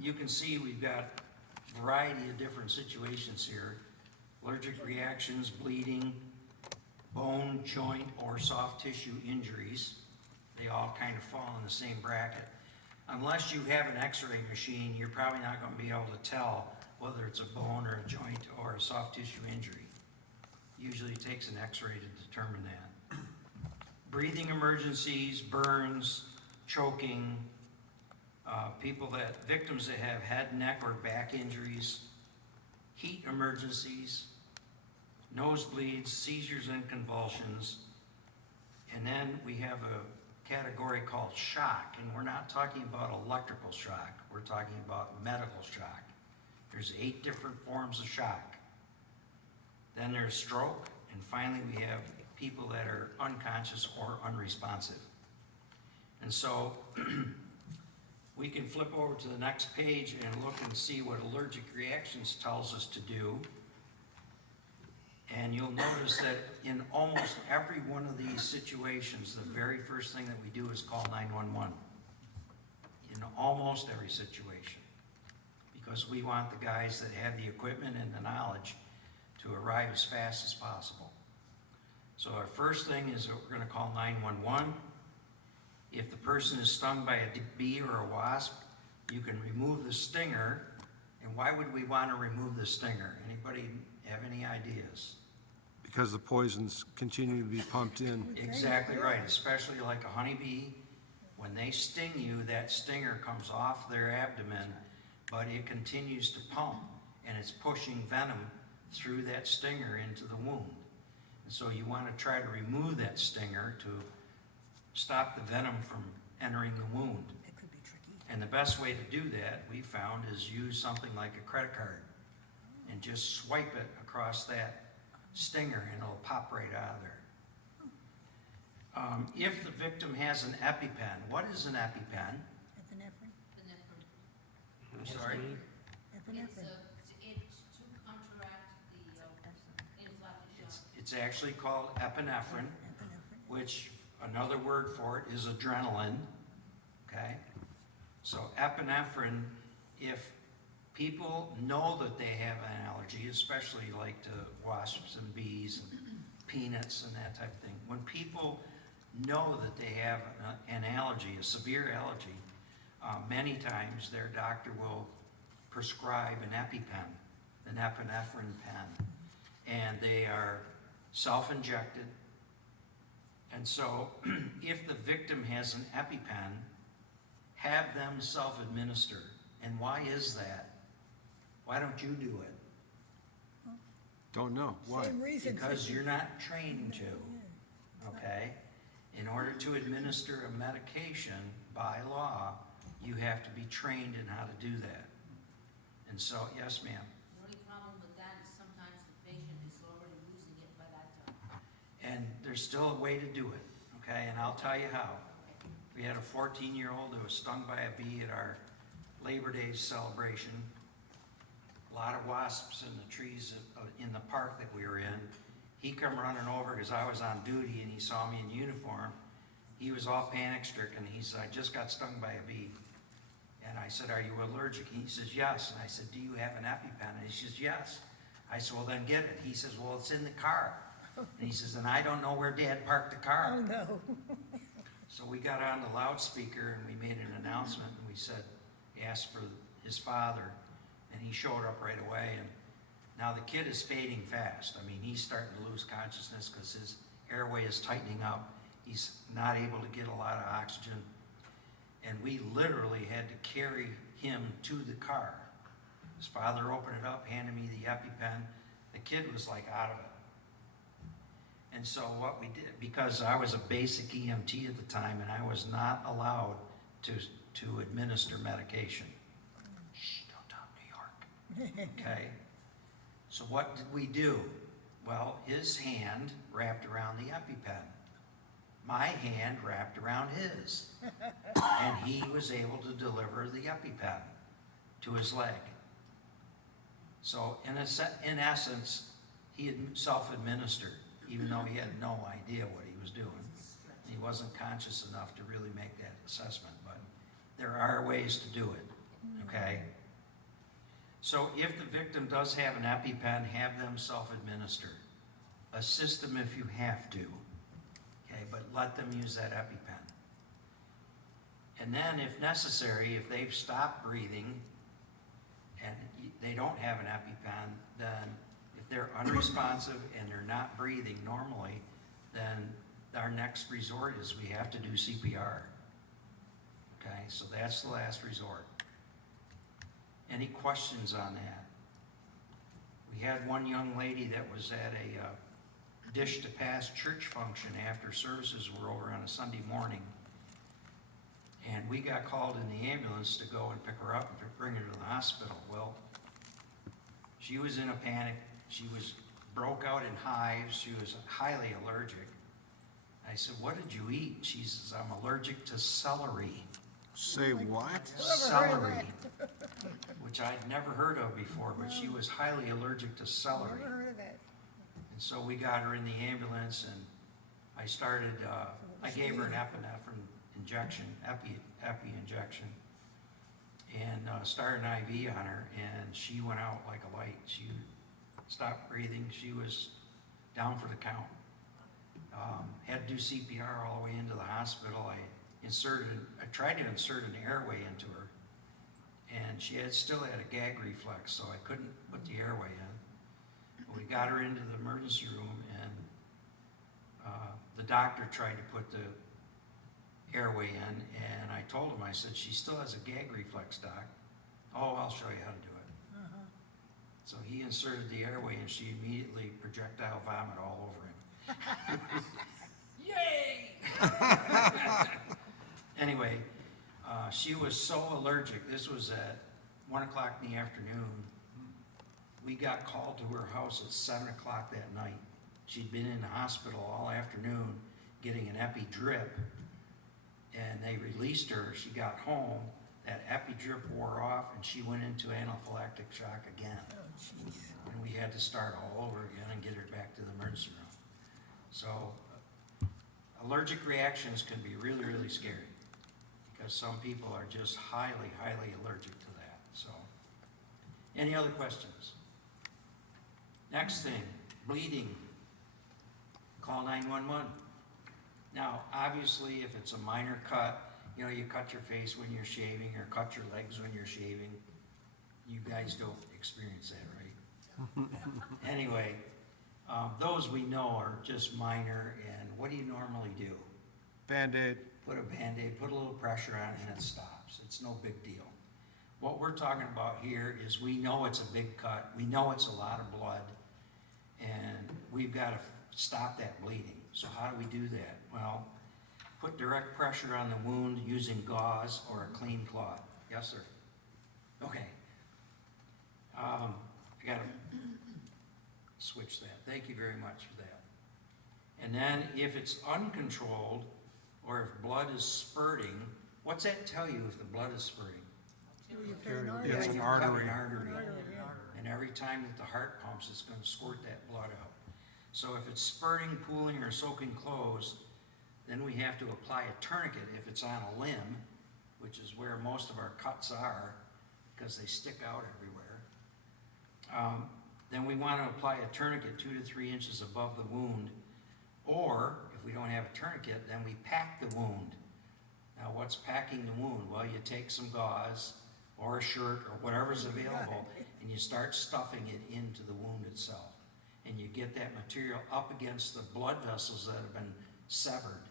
you can see we've got a variety of different situations here. Allergic reactions, bleeding, bone, joint, or soft tissue injuries. They all kind of fall in the same bracket. Unless you have an x-ray machine, you're probably not going to be able to tell whether it's a bone or a joint or a soft tissue injury. Usually it takes an x-ray to determine that. Breathing emergencies, burns, choking, victims that have head, neck, or back injuries, heat emergencies, nosebleeds, seizures and convulsions, and then we have a category called shock, and we're not talking about electrical shock, we're talking about medical shock. There's 8 different forms of shock. Then there's stroke, and finally we have people that are unconscious or unresponsive. And so we can flip over to the next page and look and see what allergic reactions tells us to do. And you'll notice that in almost every one of these situations, the very first thing that we do is call 911. In almost every situation. Because we want the guys that have the equipment and the knowledge to arrive as fast as possible. So our first thing is that we're going to call 911. If the person is stung by a bee or a wasp, you can remove the stinger. And why would we want to remove the stinger? Anybody have any ideas? Because the poisons continue to be pumped in. Exactly right, especially like a honeybee. When they sting you, that stinger comes off their abdomen, but it continues to pump, and it's pushing venom through that stinger into the wound. And so you want to try to remove that stinger to stop the venom from entering the wound. It could be tricky. And the best way to do that, we found, is use something like a credit card and just swipe it across that stinger and it'll pop right out of there. If the victim has an EpiPen, what is an EpiPen? Epinephrine, I'm sorry? epinephrine. It's to counteract the inflammation. It's actually called epinephrine, which another word for it is adrenaline, okay? So epinephrine, if people know that they have an allergy, especially like to wasps and bees and peanuts and that type of thing, when people know that they have an allergy, a severe allergy, many times their doctor will prescribe an EpiPen, an epinephrine pen, and they are self-injected. And so if the victim has an EpiPen, have them self-administer. And why is that? Why don't you do it? Don't know. Why? Same reason. Because you're not trained to, okay? In order to administer a medication by law, you have to be trained in how to do that. And so, yes, ma'am. The only problem with that is sometimes the patient is already losing it by that time. And there's still a way to do it, okay? And I'll tell you how. We had a 14-year-old who was stung by a bee at our Labor Day celebration. A lot of wasps in the trees in the park that we were in. He come running over because I was on duty and he saw me in uniform. He was all panic stricken. He said, I just got stung by a bee. And I said, are you allergic? He says, yes. And I said, do you have an EpiPen? And he says, yes. I said, well, then get it. He says, well, it's in the car. And he says, and I don't know where Dad parked the car. Oh, no. So we got on the loudspeaker and we made an announcement and we said, asked for his father, and he showed up right away. And now the kid is fading fast. I mean, he's starting to lose consciousness because his airway is tightening up. He's not able to get a lot of oxygen. And we literally had to carry him to the car. His father opened it up, handed me the EpiPen. The kid was like out of it. And so what we did, because I was a basic EMT at the time and I was not allowed to administer medication. Shh, don't tell New York. Okay? So what did we do? Well, his hand wrapped around the EpiPen. My hand wrapped around his. And he was able to deliver the EpiPen to his leg. So in essence, he had self-administered, even though he had no idea what he was doing. He wasn't conscious enough to really make that assessment, but there are ways to do it, okay? So if the victim does have an EpiPen, have them self-administer. Assist them if you have to, okay? But let them use that EpiPen. And then if necessary, if they've stopped breathing and they don't have an EpiPen, then if they're unresponsive and they're not breathing normally, then our next resort is we have to do CPR. Okay, so that's the last resort. Any questions on that? We had one young lady that was at a Dish to Pass church function after services were over on a Sunday morning. And we got called in the ambulance to go and pick her up and bring her to the hospital. Well, She was in a panic. She was broke out in hives. She was highly allergic. I said, "What did you eat?" She says, "I'm allergic to celery." Say what? Celery, which I'd never heard of before, but she was highly allergic to celery. Never heard of that. And so we got her in the ambulance, and I started, I gave her an epinephrine injection, epi injection, and started an IV on her, and she went out like a light. She stopped breathing. She was down for the count. Had to do CPR all the way into the hospital. I tried to insert an airway into her, and she still had a gag reflex, so I couldn't put the airway in. We got her into the emergency room, and the doctor tried to put the airway in, and I told him, I said, "She still has a gag reflex, Doc." "Oh, I'll show you how to do it." So he inserted the airway, and she immediately projectile vomit all over him. Yay! Anyway, she was so allergic. This was at 1 o'clock in the afternoon. We got called to her house at 7 o'clock that night. She'd been in the hospital all afternoon getting an epi drip, and they released her. She got home, that epi drip wore off, and she went into anaphylactic shock again. And we had to start all over again and get her back to the emergency room. So allergic reactions can be really, really scary, because some people are just highly, highly allergic to that. So, any other questions? Next thing, bleeding. Call 911. Now, obviously, if it's a minor cut, you know, you cut your face when you're shaving or cut your legs when you're shaving, you guys don't experience that, right? Anyway, those we know are just minor, and what do you normally do? Band-Aid. Put a Band-Aid, put a little pressure on it, and it stops. It's no big deal. What we're talking about here is we know it's a big cut, we know it's a lot of blood, and we've got to stop that bleeding. So how do we do that? Well, put direct pressure on the wound using gauze or a clean cloth. Yes, sir? Okay. I gotta switch that. Thank you very much for that. And then if it's uncontrolled, or if blood is spurting, what's that tell you if the blood is spurting? It's an You've cut artery. And every time that the heart pumps, it's gonna squirt that blood out. So if it's spurting, pooling, or soaking clothes, then we have to apply a tourniquet if it's on a limb, which is where most of our cuts are, because they stick out everywhere. Then we want to apply a tourniquet 2 to 3 inches above the wound, or if we don't have a tourniquet, then we pack the wound. Now, what's packing the wound? Well, you take some gauze or a shirt or whatever's available, and you start stuffing it into the wound itself. And you get that material up against the blood vessels that have been severed.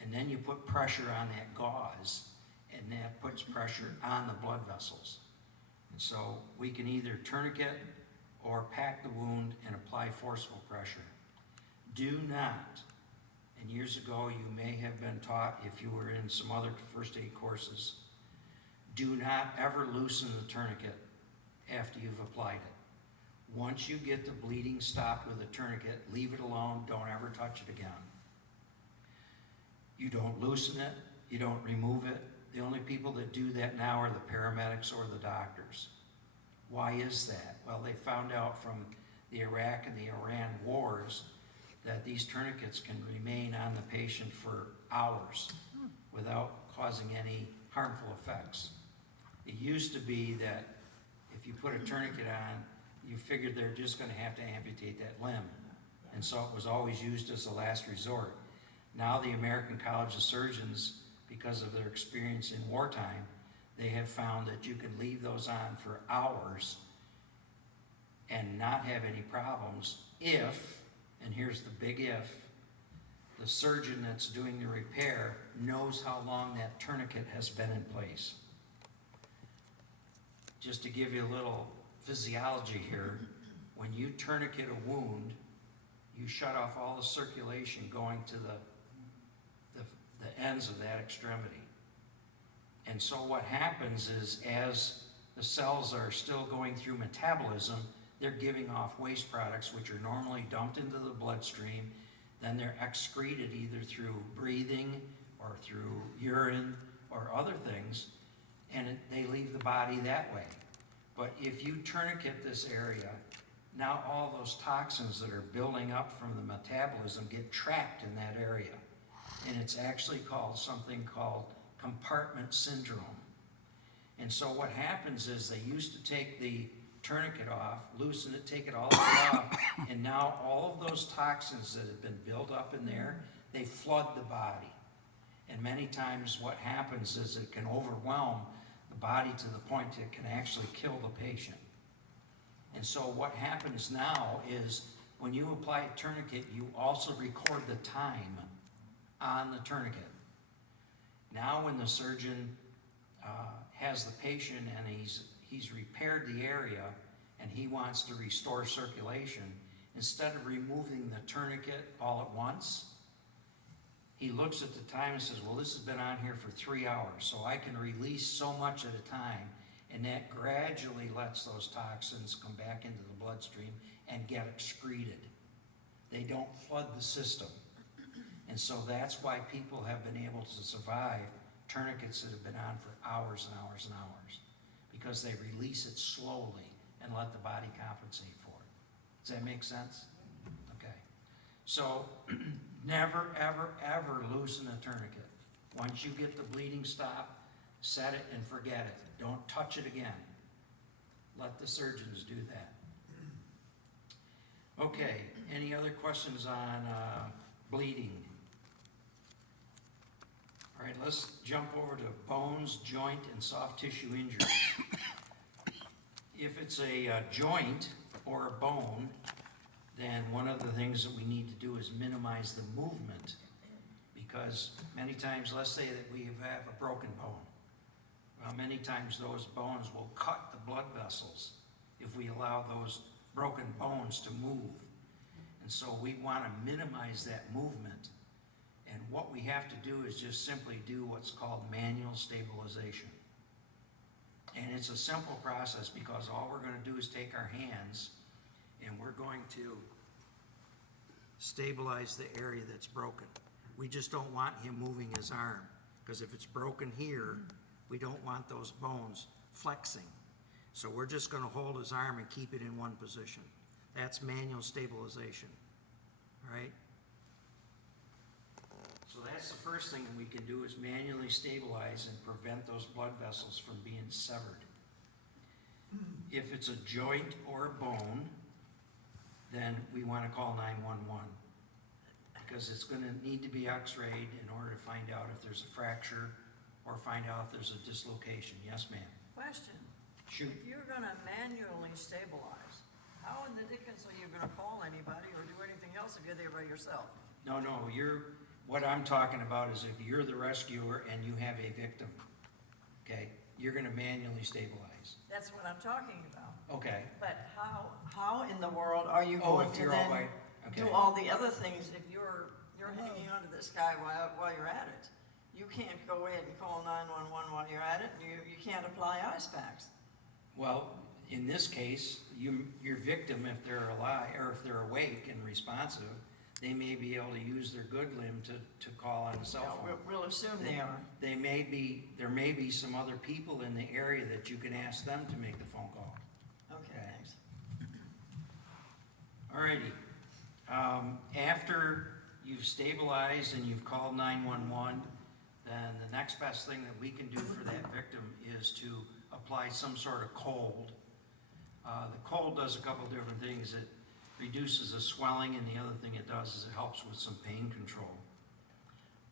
And then you put pressure on that gauze, and that puts pressure on the blood vessels. And so we can either tourniquet or pack the wound and apply forceful pressure. Do not, and years ago you may have been taught, if you were in some other first aid courses, do not ever loosen the tourniquet after you've applied it. Once you get the bleeding stopped with a tourniquet, leave it alone, don't ever touch it again. You don't loosen it, you don't remove it. The only people that do that now are the paramedics or the doctors. Why is that? Well, they found out from the Iraq and the Iran wars that these tourniquets can remain on the patient for hours without causing any harmful effects. It used to be that if you put a tourniquet on, you figured they're just going to have to amputate that limb. And so it was always used as a last resort. Now the American College of Surgeons, because of their experience in wartime, they have found that you can leave those on for hours and not have any problems if, and here's the big if, the surgeon that's doing the repair knows how long that tourniquet has been in place. Just to give you a little physiology here, when you tourniquet a wound, you shut off all the circulation going to the ends of that extremity. And so what happens is, as the cells are still going through metabolism, they're giving off waste products which are normally dumped into the bloodstream, then they're excreted either through breathing or through urine or other things, and they leave the body that way. But if you tourniquet this area, now all those toxins that are building up from the metabolism get trapped in that area. And it's actually called something called compartment syndrome. And so what happens is they used to take the tourniquet off, loosen it, take it all the way off, and now all of those toxins that have been built up in there, they flood the body. And many times what happens is it can overwhelm the body to the point it can actually kill the patient. And so what happens now is when you apply a tourniquet, you also record the time on the tourniquet. Now when the surgeon has the patient and he's repaired the area and he wants to restore circulation, instead of removing the tourniquet all at once, he looks at the time and says, well, this has been on here for 3 hours, so I can release so much at a time, and that gradually lets those toxins come back into the bloodstream and get excreted. They don't flood the system. And so that's why people have been able to survive tourniquets that have been on for hours and hours and hours, because they release it slowly and let the body compensate for it. Does that make sense? Okay. So never, ever, ever loosen a tourniquet. Once you get the bleeding stopped, set it and forget it. Don't touch it again. Let the surgeons do that. Okay, any other questions on bleeding? All right, let's jump over to bones, joint, and soft tissue injuries. If it's a joint or a bone, then one of the things that we need to do is minimize the movement, because many times, let's say that we have a broken bone. Well, many times those bones will cut the blood vessels if we allow those broken bones to move. And so we want to minimize that movement. And what we have to do is just simply do what's called manual stabilization. And it's a simple process, because all we're going to do is take our hands and we're going to stabilize the area that's broken. We just don't want him moving his arm, because if it's broken here, we don't want those bones flexing. So we're just going to hold his arm and keep it in one position. That's manual stabilization, right? So that's the first thing we can do, is manually stabilize and prevent those blood vessels from being severed. If it's a joint or a bone, then we want to call 911, because it's going to need to be x-rayed in order to find out if there's a fracture or find out if there's a dislocation. Yes, ma'am? Question. Shoot. If you're gonna manually stabilize, how in the dickens are you gonna call anybody or do anything else if you're there by yourself? No, what I'm talking about is if you're the rescuer and you have a victim, okay, you're gonna manually stabilize. That's what I'm talking about. Okay. But how in the world are you Oh, going if to you're all then right, okay. do all the other things if you're hanging onto this guy while you're at it? You can't go ahead and call 911 while you're at it, and you can't apply ice packs. Well, in this case, your victim, if they're alive, or if they're awake and responsive, they may be able to use their good limb to call on a cell phone. We'll assume they are. There may be some other people in the area that you can ask them to make the phone call. Okay, thanks. Alrighty. After you've stabilized and you've called 911, then the next best thing that we can do for that victim is to apply some sort of cold. The cold does a couple different things. It reduces the swelling, and the other thing it does is it helps with some pain control.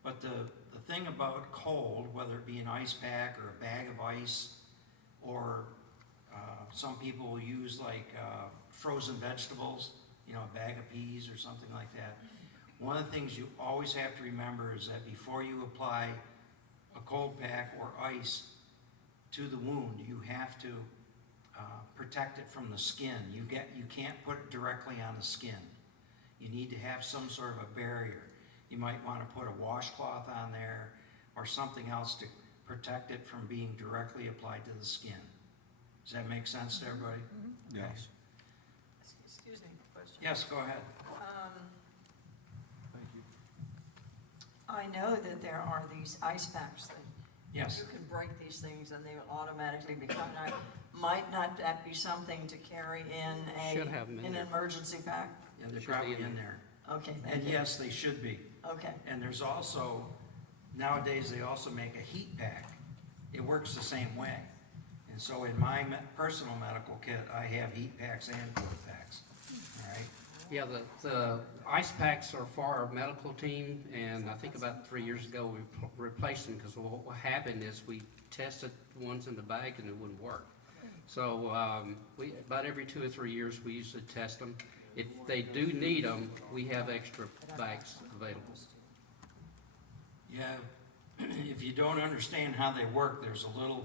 But the thing about cold, whether it be an ice pack or a bag of ice, or some people will use like frozen vegetables, a bag of peas or something like that. One of the things you always have to remember is that before you apply a cold pack or ice to the wound, you have to protect it from the skin. You can't put it directly on the skin. You need to have some sort of a barrier. You might want to put a washcloth on there or something else to protect it from being directly applied to the skin. Does that make sense to everybody? Yes. Excuse me, question. Yes, go ahead. Thank you. I know that there are these ice packs that Yes. you can break these things and they will automatically become ice. Might not that be something to carry in Should have 'em in an there. emergency pack? Yeah, they're Should be probably in in there. there. Okay, And thank you. yes, they should be. Okay, And there's also, nowadays, they also make a heat pack. It works the same way. And so in my personal medical kit, I have heat packs and cold packs, all right? Yeah, the ice packs are for our medical team, and I think about 3 years ago, we replaced them, because what happened is we tested the ones in the bag and it wouldn't work. So, about every 2 or 3 years, we usually test them. If they do need them, we have extra bags available. Yeah, if you don't understand how they work, there's a little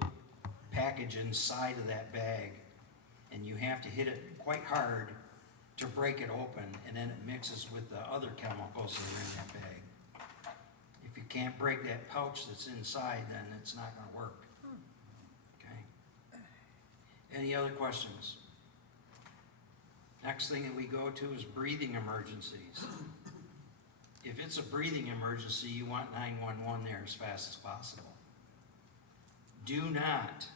package inside of that bag, and you have to hit it quite hard to break it open, and then it mixes with the other chemicals that are in that bag. If you can't break that pouch that's inside, then it's not gonna work. Okay? Any other questions? Next thing that we go to is breathing emergencies. If it's a breathing emergency, you want 911 there as fast as possible. Do not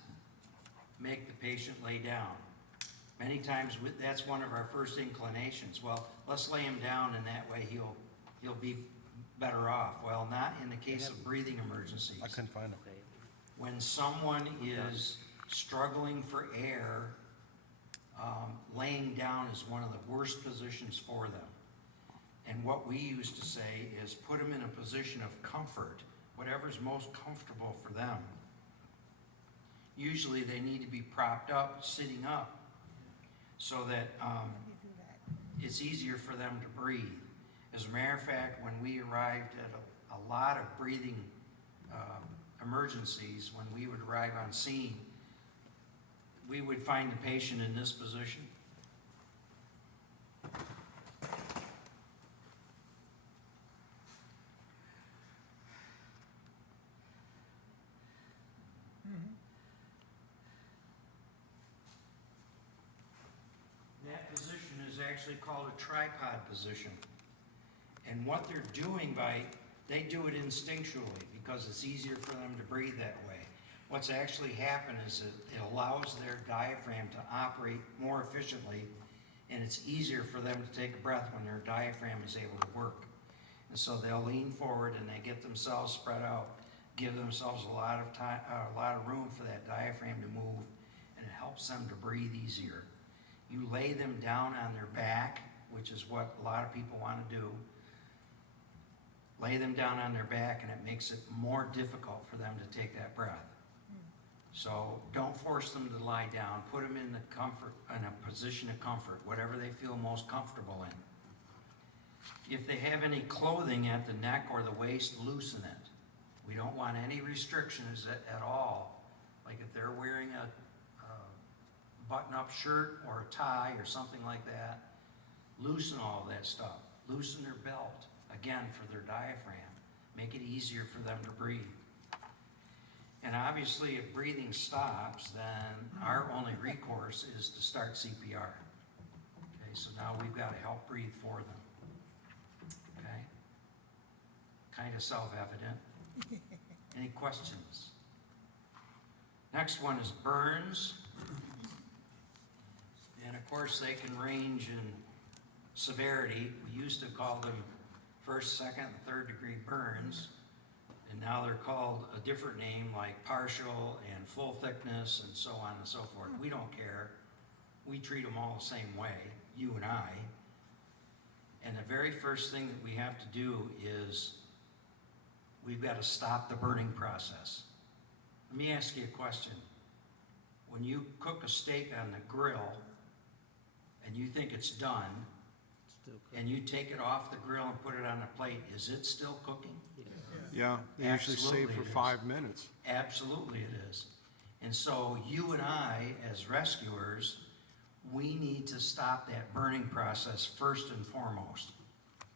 make the patient lay down. Many times, that's one of our first inclinations. Well, let's lay him down, and that way he'll be better off. Well, not in the case of breathing emergencies. I couldn't find it. When someone is struggling for air, laying down is one of the worst positions for them. And what we used to say is put them in a position of comfort, whatever's most comfortable for them. Usually they need to be propped up, sitting up, so that it's easier for them to breathe. As a matter of fact, when we arrived at a lot of breathing emergencies, when we would arrive on scene, we would find the patient in this position. That position is actually called a tripod position. And what they're doing they do it instinctually because it's easier for them to breathe that way. What's actually happened is it allows their diaphragm to operate more efficiently, and it's easier for them to take a breath when their diaphragm is able to work. And so they'll lean forward and they get themselves spread out, give themselves a lot of time, a lot of room for that diaphragm to move, and it helps them to breathe easier. You lay them down on their back, which is what a lot of people want to do. Lay them down on their back, and it makes it more difficult for them to take that breath. So don't force them to lie down. Put them in a position of comfort, whatever they feel most comfortable in. If they have any clothing at the neck or the waist, loosen it. We don't want any restrictions at all. Like if they're wearing a button-up shirt or a tie or something like that, loosen all of that stuff. Loosen their belt, again, for their diaphragm. Make it easier for them to breathe. And obviously, if breathing stops, then our only recourse is to start CPR. Okay, so now we've got to help breathe for them. Okay? Kind of self-evident. Any questions? Next one is burns. And of course, they can range in severity. We used to call them first, second, and third degree burns. And now they're called a different name like partial and full thickness and so on and so forth. We don't care. We treat them all the same way, you and I. And the very first thing that we have to do is we've got to stop the burning process. Let me ask you a question. When you cook a steak on the grill and you think it's done, and you take it off the grill and put it on a plate, is it still cooking? Yeah, they usually Absolutely save for it is. 5 minutes. Absolutely it is. And so you and I, as rescuers, we need to stop that burning process first and foremost.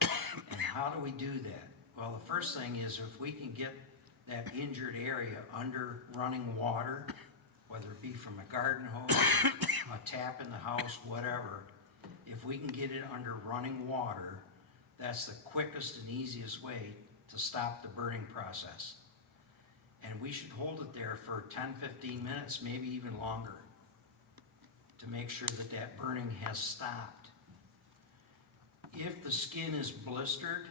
And how do we do that? Well, the first thing is if we can get that injured area under running water whether it be from a garden hose, a tap in the house, whatever. If we can get it under running water, that's the quickest and easiest way to stop the burning process. And we should hold it there for 10, 15 minutes, maybe even longer, to make sure that that burning has stopped. If the skin is blistered,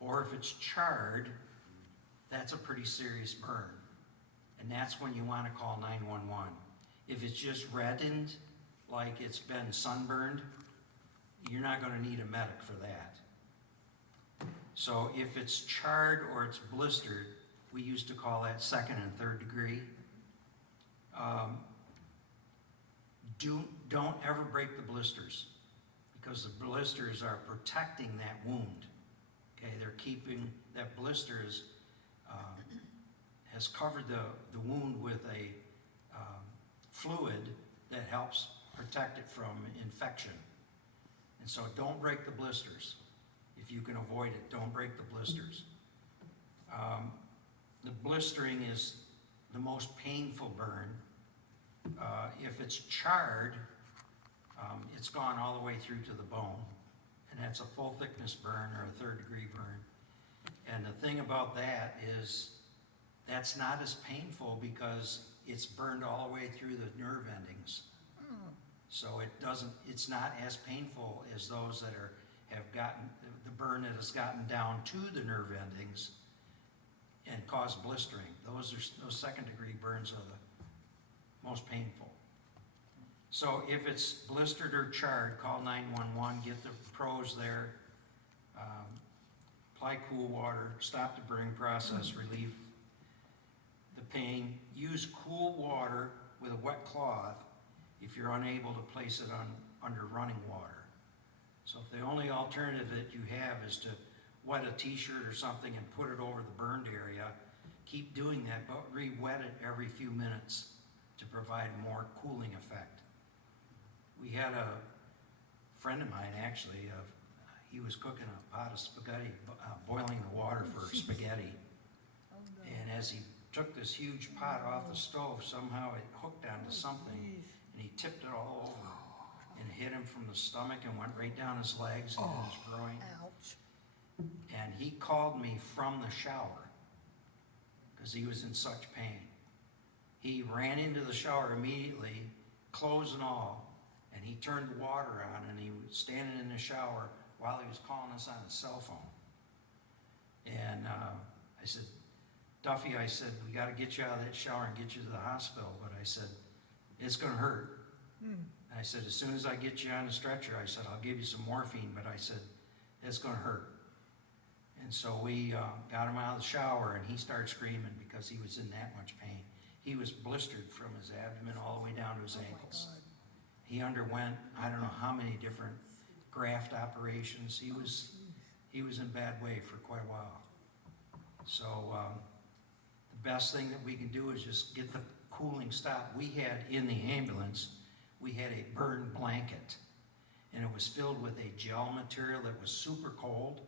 or if it's charred, that's a pretty serious burn. And that's when you want to call 911. If it's just reddened, like it's been sunburned, you're not going to need a medic for that. So if it's charred or it's blistered, we used to call that second and third degree. Don't ever break the blisters, because the blisters are protecting that wound. Okay, they're keeping, that blister has covered the wound with a fluid that helps protect it from infection. And so don't break the blisters. If you can avoid it, don't break the blisters. The blistering is the most painful burn. If it's charred, it's gone all the way through to the bone, and that's a full thickness burn or a third degree burn. And the thing about that is that's not as painful because it's burned all the way through the nerve endings. So it's not as painful as those that have gotten, the burn that has gotten down to the nerve endings and caused blistering. Those second degree burns are the most painful. So if it's blistered or charred, call 911, get the pros there, apply cool water, stop the burning process, relieve the pain. Use cool water with a wet cloth if you're unable to place it under running water. So if the only alternative that you have is to wet a t-shirt or something and put it over the burned area, keep doing that, but re-wet it every few minutes to provide more cooling effect. We had a friend of mine, actually, he was cooking a pot of spaghetti, boiling the water for spaghetti. And as he took this huge pot off the stove, somehow it hooked onto something, and he tipped it all over, and it hit him from the stomach and went right down his legs and his groin. Ouch. And he called me from the shower because he was in such pain. He ran into the shower immediately, clothes and all, and he turned the water on, and he was standing in the shower while he was calling us on his cell phone. And I said, Duffy, I said, we got to get you out of that shower and get you to the hospital. But I said, it's going to hurt. And I said, as soon as I get you on the stretcher, I said, I'll give you some morphine. But I said, it's going to hurt. And so we got him out of the shower, and he started screaming because he was in that much pain. He was blistered from his abdomen all the way down to his ankles. He underwent, I don't know how many different graft operations. He was in bad way for quite a while. So the best thing that we can do is just get the cooling stopped. We had in the ambulance, we had a burn blanket, and it was filled with a gel material that was super cold.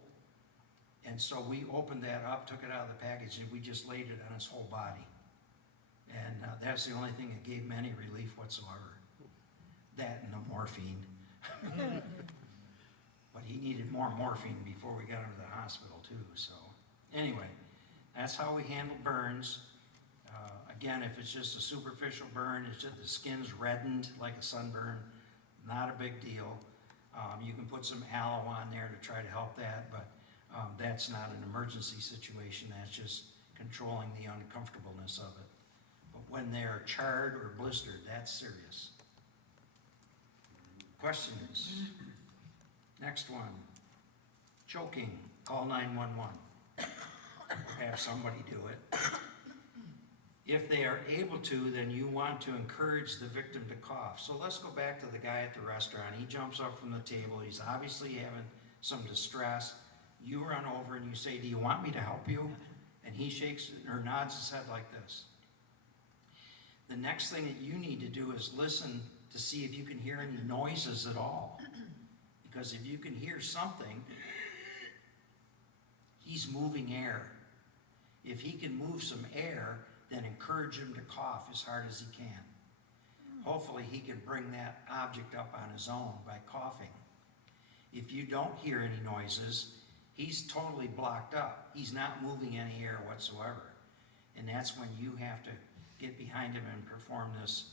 And so we opened that up, took it out of the package, and we just laid it on his whole body. And that's the only thing that gave him any relief whatsoever. That and the morphine. But he needed more morphine before we got him to the hospital too. So anyway, that's how we handle burns. Again, if it's just a superficial burn, it's just the skin's reddened like a sunburn, not a big deal. You can put some aloe on there to try to help that, but that's not an emergency situation. That's just controlling the uncomfortableness of it. But when they're charred or blistered, that's serious. Questions? Next one. Choking, call 911. Have somebody do it. If they are able to, then you want to encourage the victim to cough. So let's go back to the guy at the restaurant. He jumps up from the table. He's obviously having some distress. You run over and you say, do you want me to help you? And he shakes or nods his head like this. The next thing that you need to do is listen to see if you can hear any noises at all. Because if you can hear something, he's moving air. If he can move some air, then encourage him to cough as hard as he can. hopefully he can bring that object up on his own by coughing. If you don't hear any noises, he's totally blocked up. He's not moving any air whatsoever. And that's when you have to get behind him and perform this,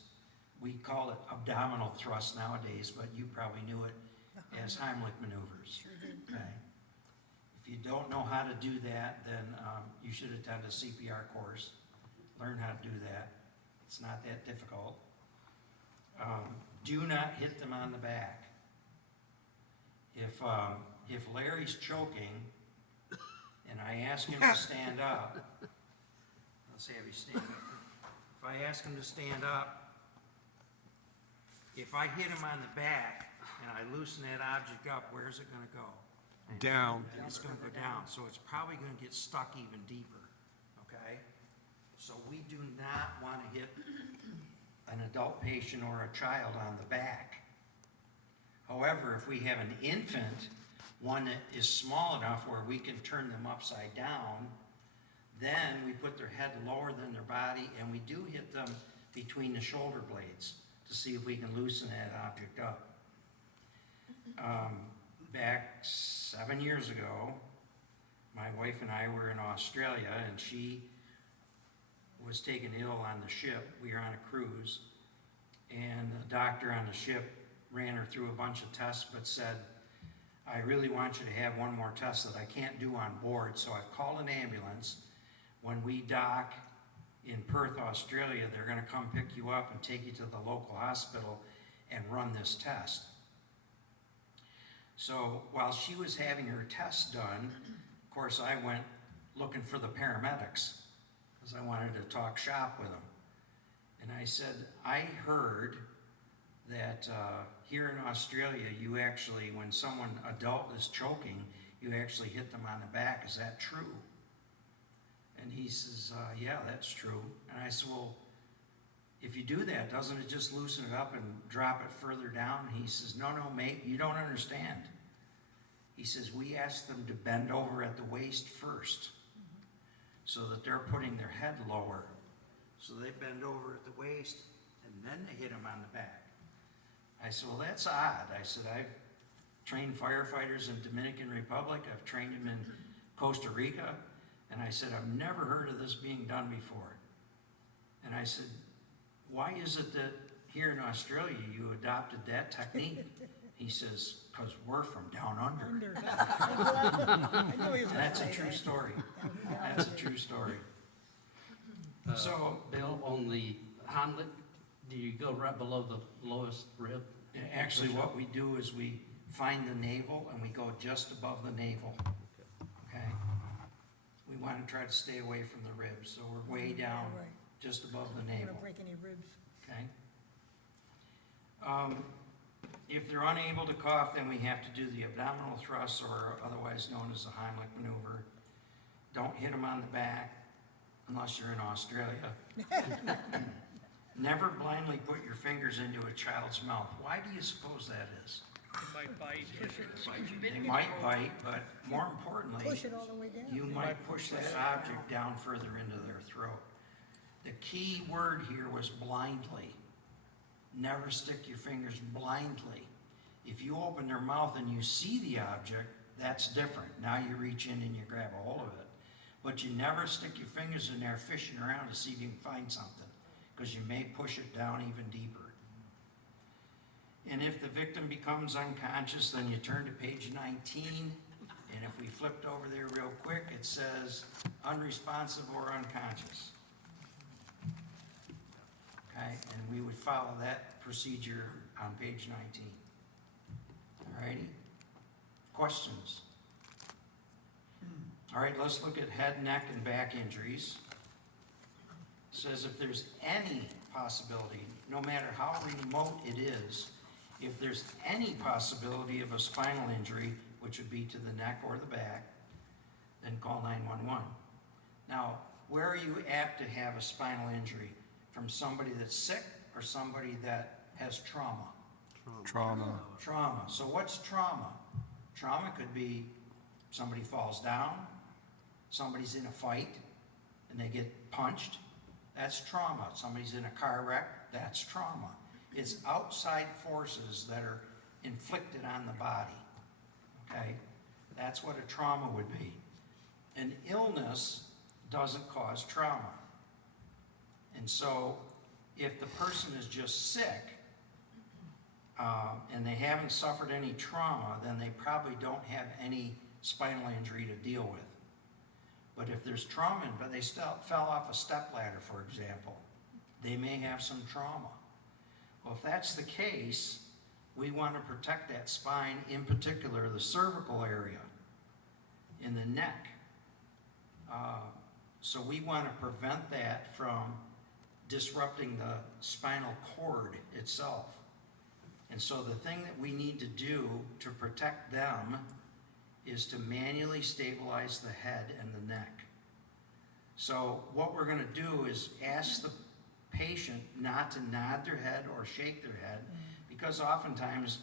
we call it abdominal thrust nowadays, but you probably knew it as Heimlich maneuvers. Okay? If you don't know how to do that, then you should attend a CPR course. Learn how to do that. It's not that difficult. Do not hit them on the back. If Larry's choking and I ask him to stand up, let's say if he stand up. If I ask him to stand up, if I hit him on the back and I loosen that object up, where's it gonna go? Down. It's gonna go down, so it's probably gonna get stuck even deeper, okay? So we do not wanna hit an adult patient or a child on the back. However, if we have an infant, one that is small enough where we can turn them upside down, then we put their head lower than their body and we do hit them between the shoulder blades to see if we can loosen that object up. Back 7 years ago, my wife and I were in Australia and she was taken ill on the ship. We were on a cruise and the doctor on the ship ran her through a bunch of tests but said, I really want you to have one more test that I can't do on board, so I've called an ambulance. When we dock in Perth, Australia, they're gonna come pick you up and take you to the local hospital and run this test. So while she was having her test done, of course I went looking for the paramedics because I wanted to talk shop with them. And I said, I heard that here in Australia, you actually, when someone adult is choking, you actually hit them on the back. Is that true? And he says, yeah, that's true. And I said, well, if you do that, doesn't it just loosen it up and drop it further down? And he says, no, mate, you don't understand. He says, we ask them to bend over at the waist first so that they're putting their head lower. So they bend over at the waist and then they hit them on the back. I said, well, that's odd. I said, I've trained firefighters in Dominican Republic. I've trained them in Costa Rica. And I said, I've never heard of this being done before. And I said, why is it that here in Australia you adopted that technique? He says, because we're from down under. I knew he was And gonna that's a say true that. story. That's a true story. So, Bill, on the Heimlich, do you go right below the lowest rib? actually what we do is we find the navel and we go just above the navel. Okay? We want to try to stay away from the ribs, so we're way down, Right. just above the Don't navel. wanna break any ribs. Okay? If they're unable to cough, then we have to do the abdominal thrust, or otherwise known as the Heimlich maneuver. Don't hit them on the back unless you're in Australia. Never blindly put your fingers into a child's mouth. Why do you suppose that is? They might bite, but more importantly, Push it all the way down. you might push that object down further into their throat. The key word here was blindly. Never stick your fingers blindly. If you open their mouth and you see the object, that's different. Now you reach in and you grab a hold of it. But you never stick your fingers in there fishing around to see if you can find something, because you may push it down even deeper. And if the victim becomes unconscious, then you turn to page 19, and if we flipped over there real quick, it says unresponsive or unconscious. Okay, and we would follow that procedure on page 19. All righty? Questions? All right, let's look at head, neck, and back injuries. It says if there's any possibility, no matter how remote it is, if there's any possibility of a spinal injury, which would be to the neck or the back, then call 911. Now, where are you apt to have a spinal injury? From somebody that's sick or somebody that has trauma? Trauma. Trauma. So what's trauma? Trauma could be somebody falls down, somebody's in a fight, and they get punched. That's trauma. Somebody's in a car wreck. That's trauma. It's outside forces that are inflicted on the body, okay? That's what a trauma would be. An illness doesn't cause trauma. And so, if the person is just sick, and they haven't suffered any trauma, then they probably don't have any spinal injury to deal with. But if there's trauma, but they still fell off a stepladder, for example, they may have some trauma. Well, if that's the case, we want to protect that spine, in particular the cervical area, in the neck. So we want to prevent that from disrupting the spinal cord itself. And so the thing that we need to do to protect them is to manually stabilize the head and the neck. So what we're going to do is ask the patient not to nod their head or shake their head, because oftentimes,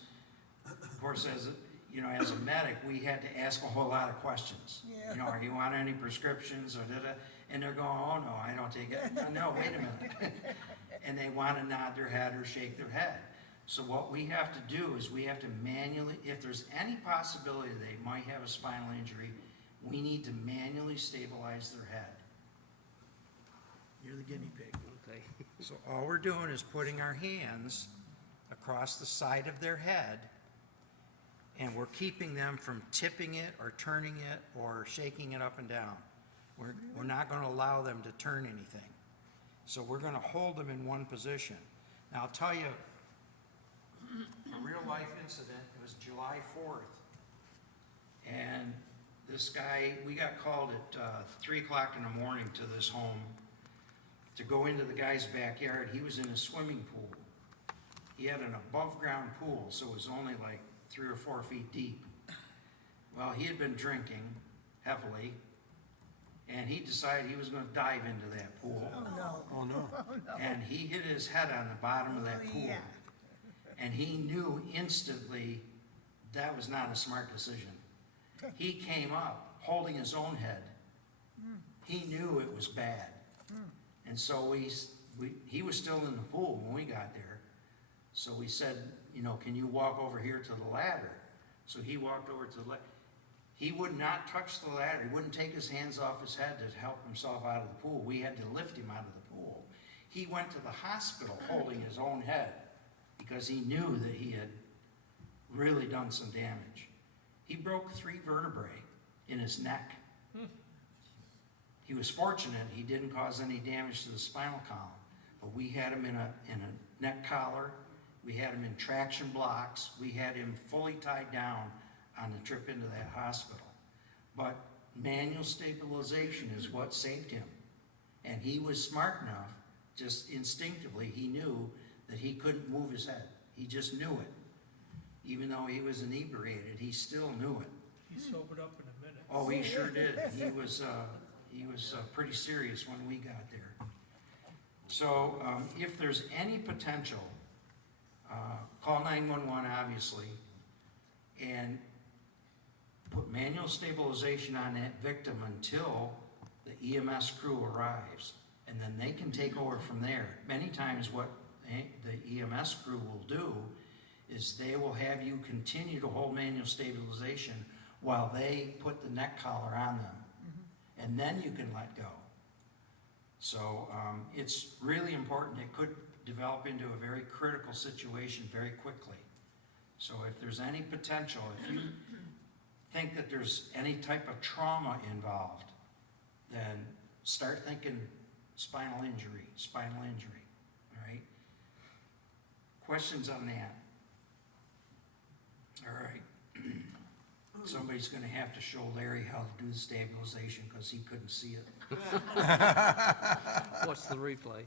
of course, as a medic, we had to ask a whole lot of questions. Yeah. Are you on any prescriptions or da-da? And they're going, oh no, I don't take it. No, wait a minute. And they want to nod their head or shake their head. So what we have to do is we have to manually, if there's any possibility they might have a spinal injury, we need to manually stabilize their head. You're the guinea pig. Okay. So all we're doing is putting our hands across the side of their head, and we're keeping them from tipping it or turning it or shaking it up and down. We're not going to allow them to turn anything. So we're going to hold them in one position. Now I'll tell you a real life incident. It was July 4th. And this guy, we got called at 3 o'clock in the morning to this home to go into the guy's backyard. He was in a swimming pool. He had an above ground pool, so it was only like 3 or 4 feet deep. Well, he had been drinking heavily, and he decided he was going to dive into that pool. Oh, no. Oh, no. And he hit his head on the bottom of that pool. Yeah. And he knew instantly that was not a smart decision. He came up holding his own head. He knew it was bad. And so he was still in the pool when we got there. So we said, can you walk over here to the ladder? So he walked over to the ladder. He would not touch the ladder. He wouldn't take his hands off his head to help himself out of the pool. We had to lift him out of the pool. He went to the hospital holding his own head because he knew that he had really done some damage. He broke 3 vertebrae in his neck. He was fortunate he didn't cause any damage to the spinal column, but we had him in a neck collar. We had him in traction blocks. We had him fully tied down on the trip into that hospital. But manual stabilization is what saved him. And he was smart enough, just instinctively, he knew that he couldn't move his head. He just knew it. Even though he was inebriated, he still knew it. He sobered up in a minute. Oh, he sure did. He was pretty serious when we got there. So if there's any potential, call 911 obviously, and put manual stabilization on that victim until the EMS crew arrives, and then they can take over from there. Many times what the EMS crew will do is they will have you continue to hold manual stabilization while they put the neck collar on them. And then you can let go. So it's really important. It could develop into a very critical situation very quickly. So if there's any potential, if you think that there's any type of trauma involved, then start thinking spinal injury, all right? Questions on that? All right. Somebody's gonna have to show Larry how to do the stabilization because he couldn't see it. What's the replay?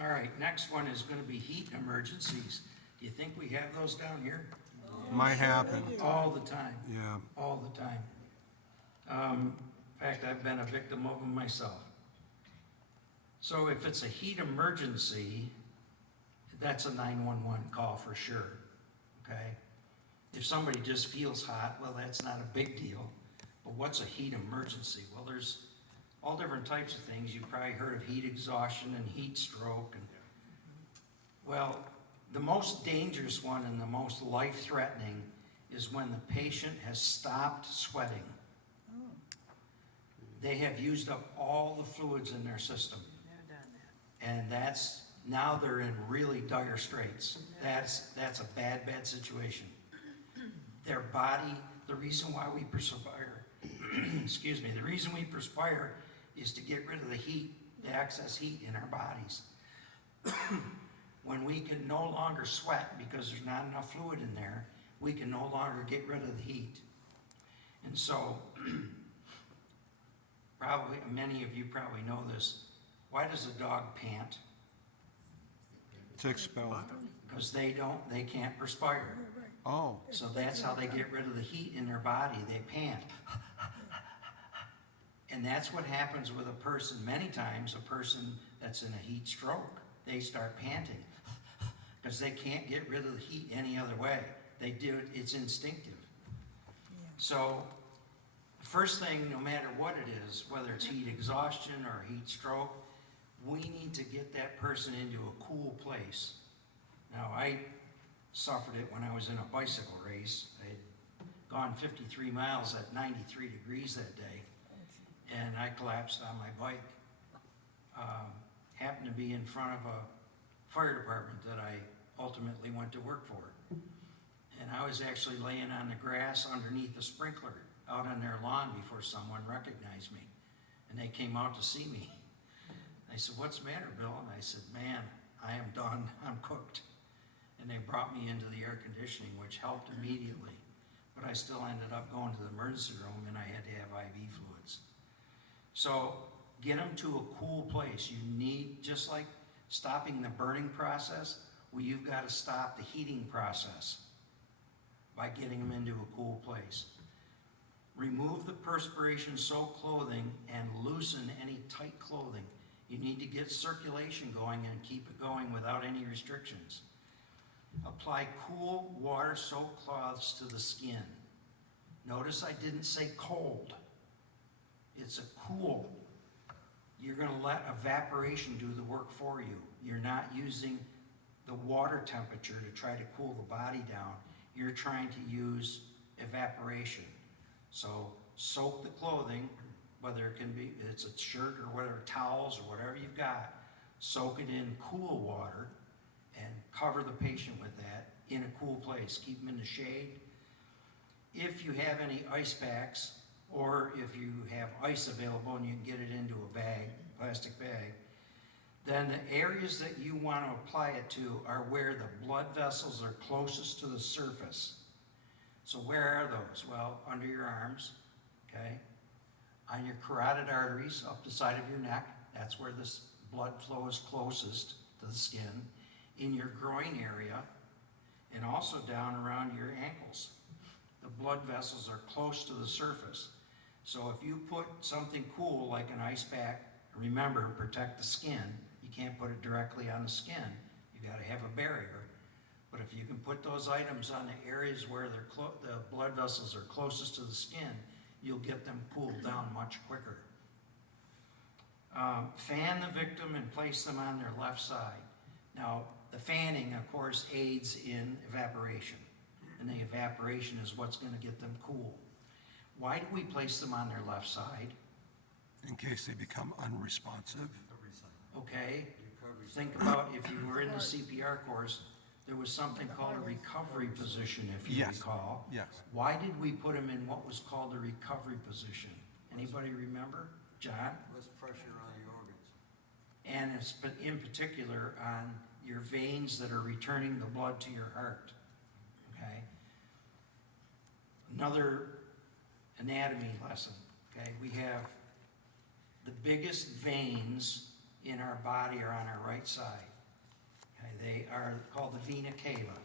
All right, next one is gonna be heat emergencies. Do you think we have those down here? Might happen. All the time, Yeah. all the time. In fact, I've been a victim of them myself. So if it's a heat emergency, that's a 911 call for sure, okay? If somebody just feels hot, well, that's not a big deal. But what's a heat emergency? Well, there's all different types of things. You've probably heard of heat exhaustion and heat stroke. And Well, the most dangerous one and the most life-threatening is when the patient has stopped sweating. They have used up all the fluids in their system. And now they're in really dire straits. That's a bad, bad situation. Their body, the reason why we perspire, excuse me, the reason we perspire is to get rid of the heat, the excess heat in our bodies. When we can no longer sweat because there's not enough fluid in there, we can no longer get rid of the heat. And so, probably, many of you probably know this. Why does a dog pant? To expel. Because they can't perspire. Oh, So that's how they get rid of the heat in their body. They pant. And that's what happens with a person, many times, a person that's in a heat stroke. They start panting because they can't get rid of the heat any other way. They do it, it's instinctive. So, first thing, no matter what it is, whether it's heat exhaustion or heat stroke, we need to get that person into a cool place. Now, I suffered it when I was in a bicycle race. I had gone 53 miles at 93 degrees that day, and I collapsed on my bike. Happened to be in front of a fire department that I ultimately went to work for. And I was actually laying on the grass underneath a sprinkler out on their lawn before someone recognized me. And they came out to see me. I said, "What's the matter, Bill?" And I said, "Man, I am done. I'm cooked." And they brought me into the air conditioning, which helped immediately. But I still ended up going to the emergency room, and I had to have IV fluids. So get them to a cool place. You need, just like stopping the burning process, well, you've got to stop the heating process by getting them into a cool place. Remove the perspiration-soaked clothing and loosen any tight clothing. You need to get circulation going and keep it going without any restrictions. Apply cool water-soaked cloths to the skin. Notice I didn't say cold. It's a cool. You're going to let evaporation do the work for you. You're not using the water temperature to try to cool the body down. You're trying to use evaporation. So soak the clothing, whether it can be, it's a shirt or whatever, towels or whatever you've got, soak it in cool water and cover the patient with that in a cool place. Keep them in the shade. If you have any ice packs, or if you have ice available and you can get it into a bag, plastic bag, then the areas that you want to apply it to are where the blood vessels are closest to the surface. So where are those? Well, under your arms, okay? On your carotid arteries, up the side of your neck, that's where this blood flow is closest to the skin. In your groin area, and also down around your ankles. The blood vessels are close to the surface. So if you put something cool like an ice pack, remember, protect the skin. You can't put it directly on the skin. You got to have a barrier. But if you can put those items on the areas where the blood vessels are closest to the skin, you'll get them cooled down much quicker. Fan the victim and place them on their left side. Now, the fanning, of course, aids in evaporation. And the evaporation is what's going to get them cool. Why do we place them on their left side? in case they become unresponsive. Okay? Think about if you were in the CPR course, there was something called a recovery position, if you Yes. recall. Yes. Why did we put them in what was called a recovery position? Anybody remember? John? Less pressure on the organs. And it's in particular on your veins that are returning the blood to your heart. Okay? Another anatomy lesson. Okay? We have the biggest veins in our body are on our right side. Okay? They are called the vena cava.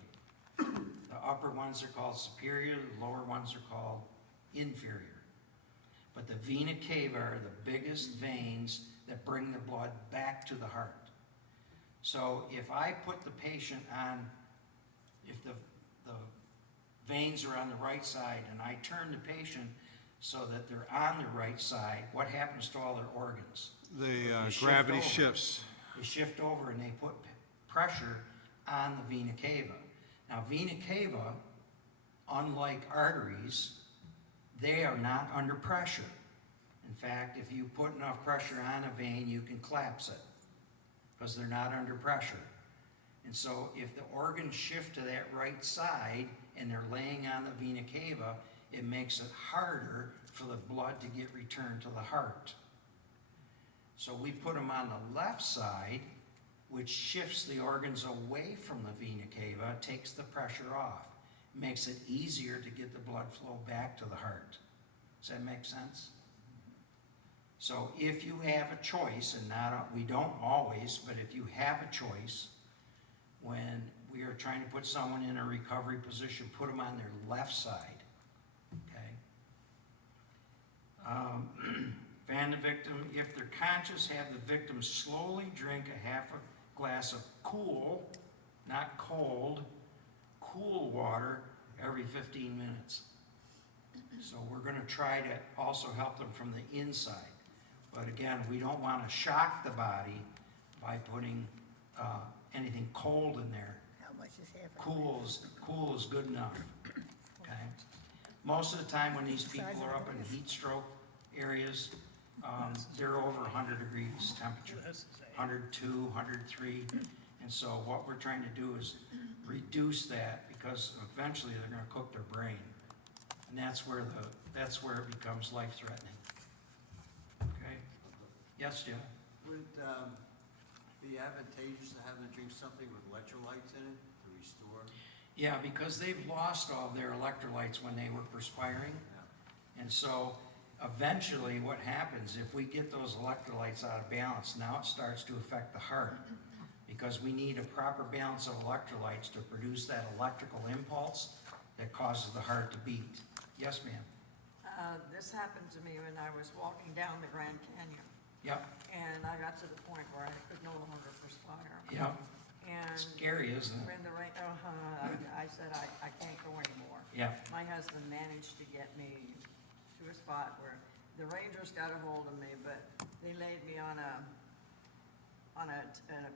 The upper ones are called superior, the lower ones are called inferior. But the vena cava are the biggest veins that bring the blood back to the heart. So if I put the patient on, if the veins are on the right side and I turn the patient so that they're on the right side, what happens to all their organs? The shift gravity over. shifts. They shift over and they put pressure on the vena cava. Now, vena cava, unlike arteries, they are not under pressure. In fact, if you put enough pressure on a vein, you can collapse it, because they're not under pressure. And so if the organs shift to that right side and they're laying on the vena cava, it makes it harder for the blood to get returned to the heart. So we put them on the left side, which shifts the organs away from the vena cava, takes the pressure off, makes it easier to get the blood flow back to the heart. Does that make sense? So if you have a choice, and we don't always, but if you have a choice, when we are trying to put someone in a recovery position, put them on their left side, okay? Fan the victim, if they're conscious, have the victim slowly drink a half a glass of cool, not cold, cool water every 15 minutes. So we're gonna try to also help them from the inside. But again, we don't wanna shock the body by putting anything cold in there. How much is half a Cool is good enough, okay? Most of the time when these people are up in heat stroke areas, they're over 100 degrees temperature, 102, 103. And so what we're trying to do is reduce that, because eventually they're gonna cook their brain. And that's where it becomes life-threatening. Okay? Yes, Jim? Would be advantageous to have them drink something with electrolytes in it to restore? Yeah, because they've lost all their electrolytes when they were perspiring. And so eventually what happens, if we get those electrolytes out of balance, now it starts to affect the heart, because we need a proper balance of electrolytes to produce that electrical impulse that causes the heart to beat. Yes, ma'am? This happened to me when I was walking down the Grand Canyon, Yep, and I got to the point where I could no longer perspire. yep. And Scary, isn't it? when the rain, I said, I can't go anymore. Yeah, My husband managed to get me to a spot where the rangers got a hold of me, but they laid me on a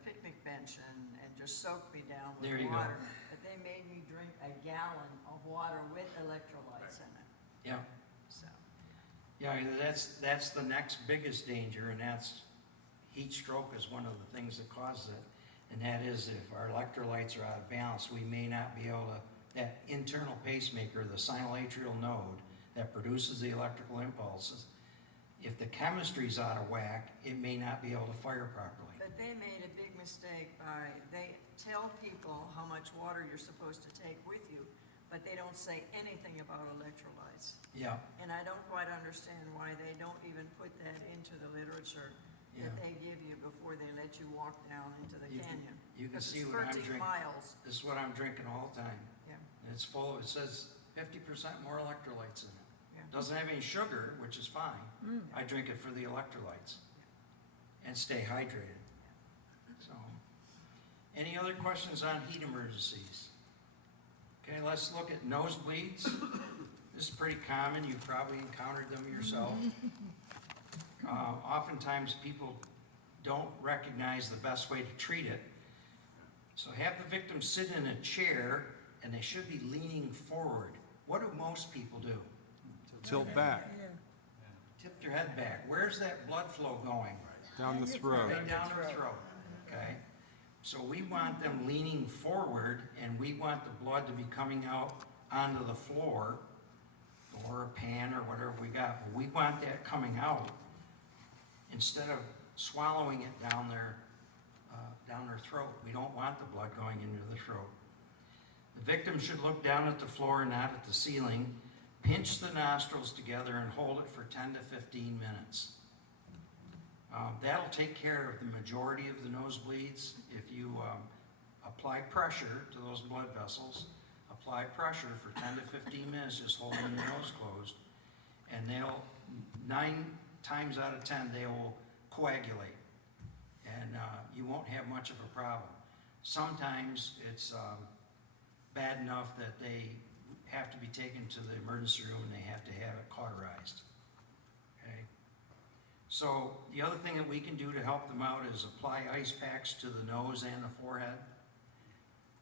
picnic bench and just soaked me down with There you go. water. But they made me drink a gallon of water with electrolytes in it, yeah. so. Yeah, that's the next biggest danger, and that's heat stroke is one of the things that causes it. And that is, if our electrolytes are out of balance, we may not be able to, that internal pacemaker, the sinoatrial node that produces the electrical impulses, if the chemistry's out of whack, it may not be able to fire properly. But they made a big mistake they tell people how much water you're supposed to take with you, but they don't say anything about electrolytes. Yeah, And I don't quite understand why they don't even put that into the literature yeah. that they give you before they let you walk down into the You can- canyon. you can 'Cause see it's what I'm 13 drinking. miles, This is what I'm drinking all the time. yeah, And it's full of, it says 50% more electrolytes in it. yeah. Doesn't have any sugar, which is fine. I drink it for the electrolytes and stay hydrated. So, any other questions on heat emergencies? Okay, let's look at nosebleeds. This is pretty common. You've probably encountered them yourself. Oftentimes people don't recognize the best way to treat it. So have the victim sit in a chair, and they should be leaning forward. What do most people do? Tilt back, Tip their head back. Where's that blood flow going? down the throat. Right down their throat, okay? So we want them leaning forward, and we want the blood to be coming out onto the floor, or a pan, or whatever we got. But we want that coming out instead of swallowing it down their throat. We don't want the blood going into the throat. The victim should look down at the floor, not at the ceiling. Pinch the nostrils together and hold it for 10 to 15 minutes. That'll take care of the majority of the nosebleeds. If you apply pressure to those blood vessels, apply pressure for 10 to 15 minutes, just holding your nose closed, and 9 times out of 10, they will coagulate, and you won't have much of a problem. Sometimes it's bad enough that they have to be taken to the emergency room and they have to have it cauterized. Okay? So the other thing that we can do to help them out is apply ice packs to the nose and the forehead.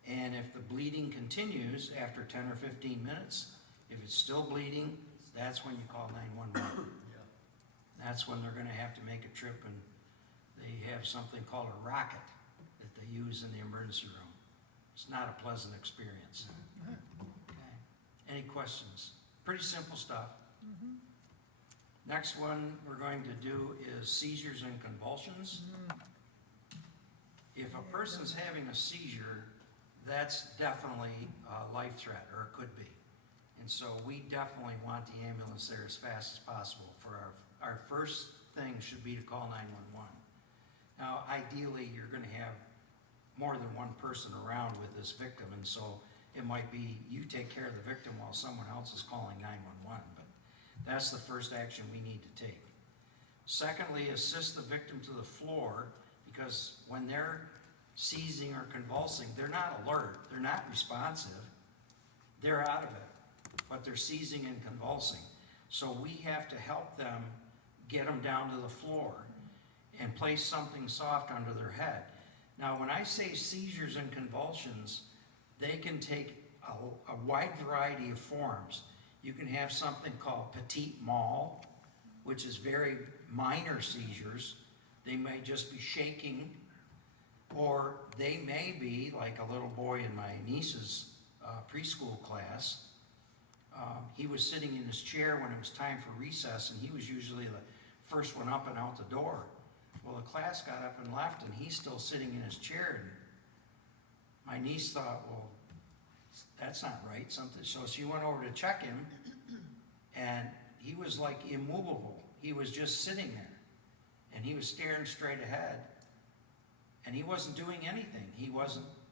And if the bleeding continues after 10 or 15 minutes, if it's still bleeding, that's when you call 911. That's when they're gonna have to make a trip, and they have something called a rocket that they use in the emergency room. It's not a pleasant experience. Okay. Any questions? Pretty simple stuff. Next one we're going to do is seizures and convulsions. If a person's having a seizure, that's definitely a life threat, or it could be. And so we definitely want the ambulance there as fast as possible. For our first thing should be to call 911. Now, ideally, you're gonna have more than one person around with this victim, and so it might be you take care of the victim while someone else is calling 911, but that's the first action we need to take. Secondly, assist the victim to the floor, because when they're seizing or convulsing, they're not alert, they're not responsive, they're out of it, but they're seizing and convulsing. So we have to help them get them down to the floor and place something soft under their head. Now, when I say seizures and convulsions, they can take a wide variety of forms. You can have something called petit mal, which is very minor seizures. They may just be shaking, or they may be like a little boy in my niece's preschool class. He was sitting in his chair when it was time for recess, and he was usually the first one up and out the door. Well, the class got up and left, and he's still sitting in his chair. And my niece thought, well, that's not right, something. So she went over to check him, and he was like immovable. He was just sitting there, and he was staring straight ahead, and he wasn't doing anything.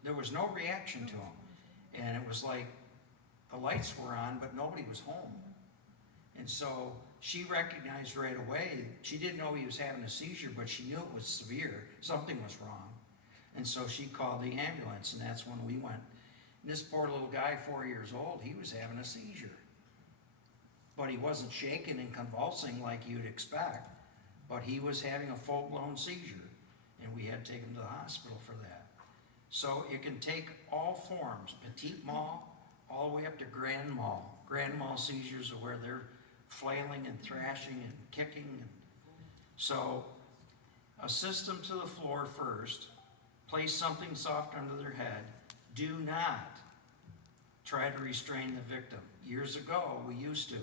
There was no reaction to him. And it was like the lights were on, but nobody was home. And so she recognized right away, she didn't know he was having a seizure, but she knew it was severe, something was wrong. And so she called the ambulance, and that's when we went. And this poor little guy, 4 years old, he was having a seizure. But he wasn't shaking and convulsing like you'd expect, but he was having a full-blown seizure, and we had to take him to the hospital for that. So it can take all forms, petit mal, all the way up to grand mal. Grand mal seizures are where they're flailing and thrashing and kicking. So assist them to the floor first, place something soft under their head. Do not try to restrain the victim. Years ago, we used to.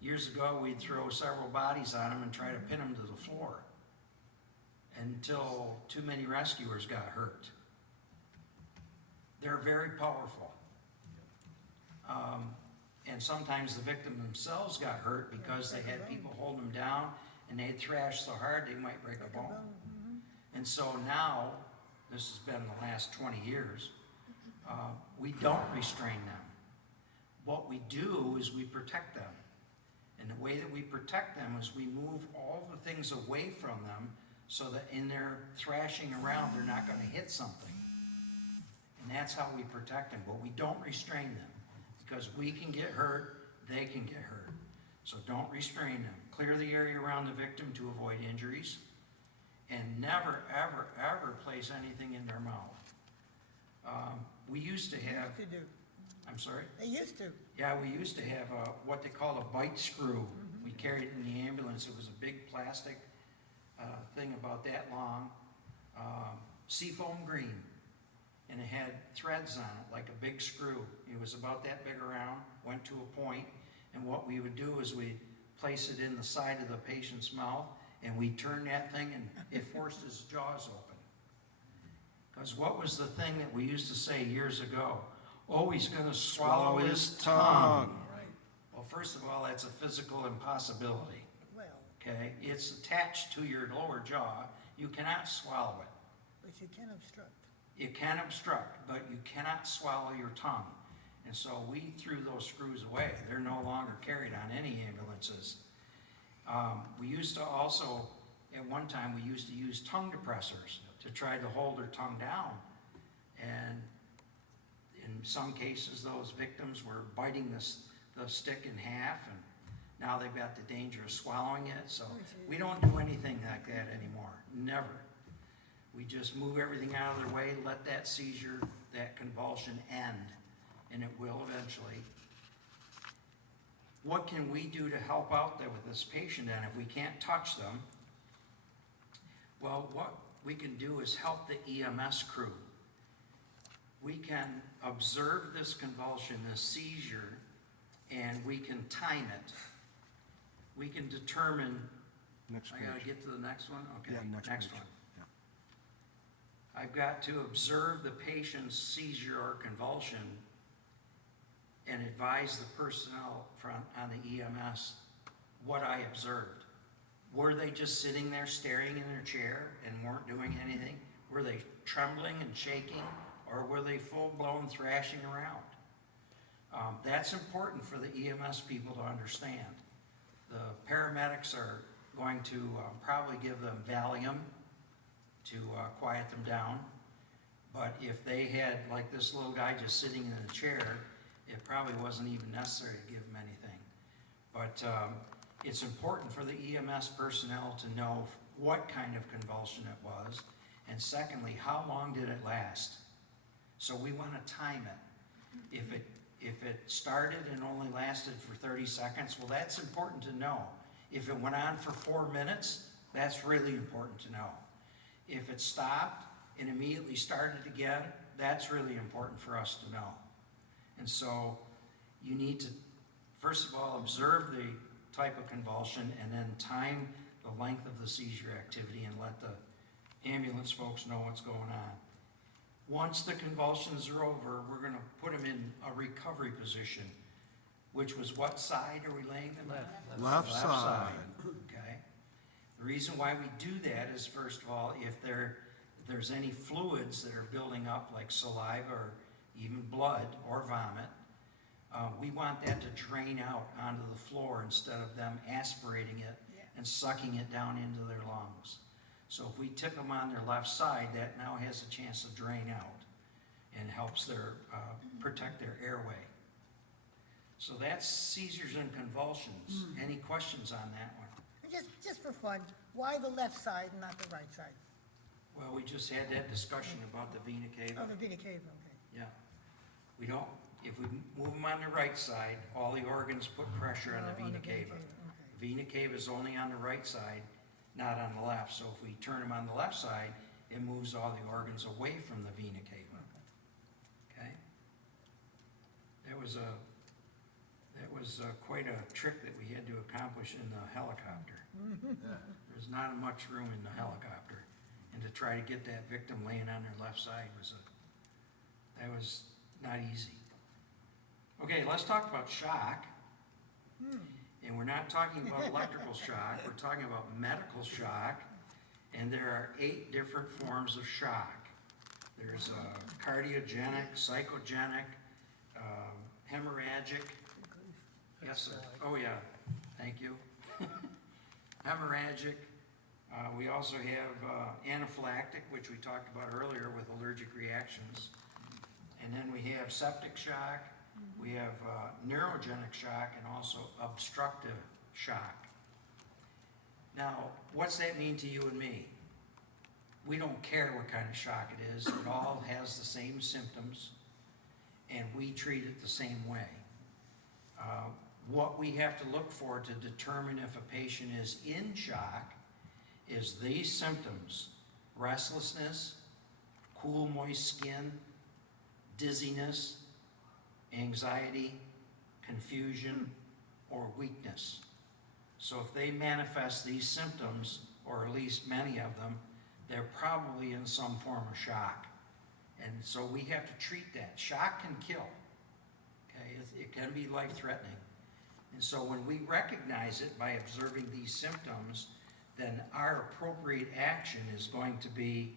Years ago, we'd throw several bodies on them and try to pin them to the floor until too many rescuers got hurt. They're very powerful. And sometimes the victim themselves got hurt because they had people holding them down, and they'd thrash so hard they might break a bone. And so now, this has been the last 20 years, we don't restrain them. What we do is we protect them. And the way that we protect them is we move all the things away from them so that in their thrashing around, they're not going to hit something. And that's how we protect them, but we don't restrain them. Because we can get hurt, they can get hurt. So don't restrain them. Clear the area around the victim to avoid injuries. And never, ever, ever place anything in their mouth. We used to have... Used to do. I'm sorry? They used to. Yeah, we used to have what they call a bite screw. We carried it in the ambulance. It was a big plastic thing about that long, seafoam green. And it had threads on it, like a big screw. It was about that big around, went to a point, and what we would do is we'd place it in the side of the patient's mouth, and we'd turn that thing, and it forced his jaws open. Because what was the thing that we used to say years ago? Oh, he's gonna swallow his tongue. Right. Well, first of all, that's a physical impossibility, Well, okay? It's attached to your lower jaw. You cannot swallow it. but you can obstruct. It can obstruct, but you cannot swallow your tongue. And so we threw those screws away. They're no longer carried on any ambulances. We used to also, at one time, we used to use tongue depressors to try to hold their tongue down. And in some cases, those victims were biting the stick in half, and now they've got the danger of swallowing it. So we don't do anything like that anymore, never. We just move everything out of their way, let that seizure, that convulsion end, and it will eventually. What can we do to help out there with this patient then if we can't touch them? Well, what we can do is help the EMS crew. We can observe this convulsion, this seizure, and we can time it. We can determine, Next I gotta page. get to the next one? Okay, Yeah, next next page. one. I've got to observe the patient's seizure or convulsion and advise the personnel on the EMS what I observed. Were they just sitting there staring in their chair and weren't doing anything? Were they trembling and shaking, or were they full-blown thrashing around? That's important for the EMS people to understand. The paramedics are going to probably give them Valium to quiet them down. But if they had, like this little guy just sitting in a chair, it probably wasn't even necessary to give him anything. But it's important for the EMS personnel to know what kind of convulsion it was, and secondly, how long did it last? So we want to time it. If it started and only lasted for 30 seconds, well, that's important to know. If it went on for 4 minutes, that's really important to know. If it stopped and immediately started again, that's really important for us to know. And so you need to, first of all, observe the type of convulsion and then time the length of the seizure activity and let the ambulance folks know what's going on. Once the convulsions are over, we're going to put them in a recovery position, which was what side are we laying them on? Left side. Okay. The reason why we do that is, first of all, if there's any fluids that are building up, like saliva or even blood or vomit, we want that to drain out onto the floor instead of them aspirating it and sucking it down into their lungs. So if we tip them on their left side, that now has a chance to drain out and helps their protect their airway. So that's seizures and convulsions. Any questions on that one? Just for fun, why the left side and not the right side? Well, we just had that discussion about the vena cava. Oh, the vena cava, okay. Yeah. We don't, if we move them on the right side, all the organs put pressure on the Oh, vena cava. okay. Vena cava is only on the right side, not on the left. So if we turn them on the left side, it moves all the organs away from the vena cava. Okay? That was quite a trick that we had to accomplish in the helicopter. There's not much room in the helicopter. And to try to get that victim laying on their left side was not easy. Okay, let's talk about shock. And we're not talking about electrical shock, we're talking about medical shock. And there are 8 different forms of shock. There's cardiogenic, psychogenic, hemorrhagic. Yes, sir. Oh, yeah, thank you. Hemorrhagic. We also have anaphylactic, which we talked about earlier with allergic reactions. And then we have septic shock, we have neurogenic shock, and also obstructive shock. Now, what's that mean to you and me? We don't care what kind of shock it is. It all has the same symptoms, and we treat it the same way. What we have to look for to determine if a patient is in shock is these symptoms: restlessness, cool, moist skin, dizziness, anxiety, confusion, or weakness. So if they manifest these symptoms, or at least many of them, they're probably in some form of shock. And so we have to treat that. Shock can kill. Okay, it can be life-threatening. And so when we recognize it by observing these symptoms, then our appropriate action is going to be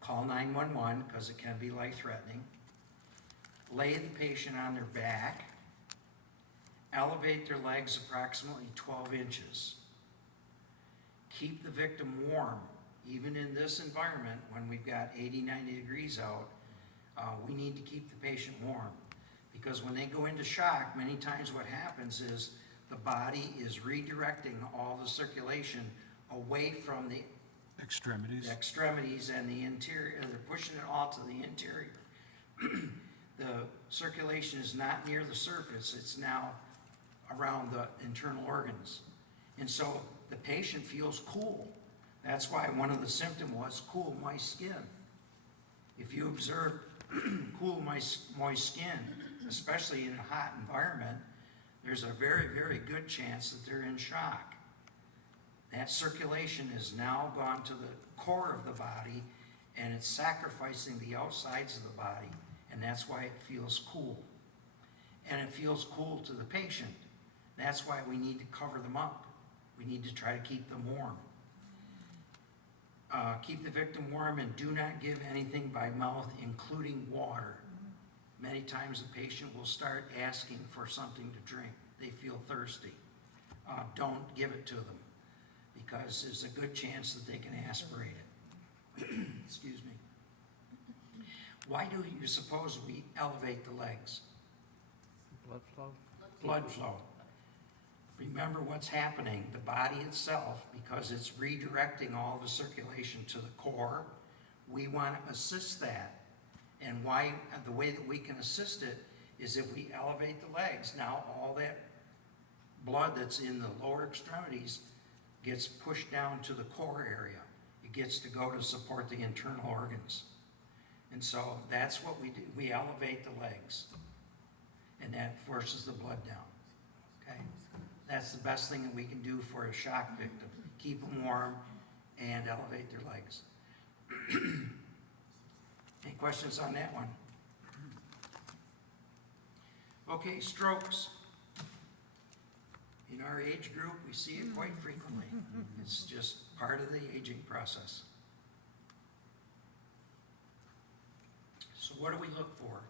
call 911, because it can be life-threatening, lay the patient on their back, elevate their legs approximately 12 inches, keep the victim warm. Even in this environment, when we've got 80, 90 degrees out, we need to keep the patient warm. Because when they go into shock, many times what happens is the body is redirecting all the circulation away from the Extremities. the extremities and the interior, they're pushing it all to the interior. The circulation is not near the surface, it's now around the internal organs. And so the patient feels cool. That's why one of the symptoms was cool moist skin. If you observe cool moist skin, especially in a hot environment, there's a very, very good chance that they're in shock. That circulation has now gone to the core of the body, and it's sacrificing the outsides of the body, and that's why it feels cool. And it feels cool to the patient. That's why we need to cover them up. We need to try to keep them warm. Keep the victim warm and do not give anything by mouth, including water. Many times the patient will start asking for something to drink. They feel thirsty. Don't give it to them, because there's a good chance that they can aspirate it. Excuse me. Why do you suppose we elevate the legs? Blood flow? Blood flow. Remember what's happening. The body itself, because it's redirecting all the circulation to the core, we want to assist that. And why? The way that we can assist it is if we elevate the legs. Now all that blood that's in the lower extremities gets pushed down to the core area. It gets to go to support the internal organs. And so that's what we do. We elevate the legs, and that forces the blood down. Okay? That's the best thing that we can do for a shock victim. Keep them warm and elevate their legs. Any questions on that one? Okay, strokes. In our age group, we see it quite frequently. It's just part of the aging process. So what do we look for?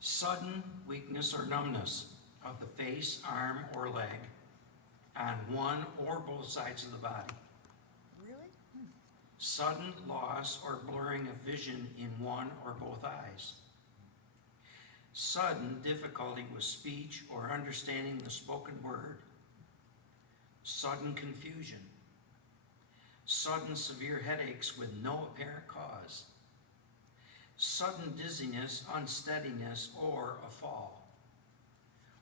Sudden weakness or numbness of the face, arm, or leg on one or both sides of the body. Really? Sudden loss or blurring of vision in one or both eyes. Sudden difficulty with speech or understanding the spoken word. Sudden confusion. Sudden severe headaches with no apparent cause. Sudden dizziness, unsteadiness, or a fall.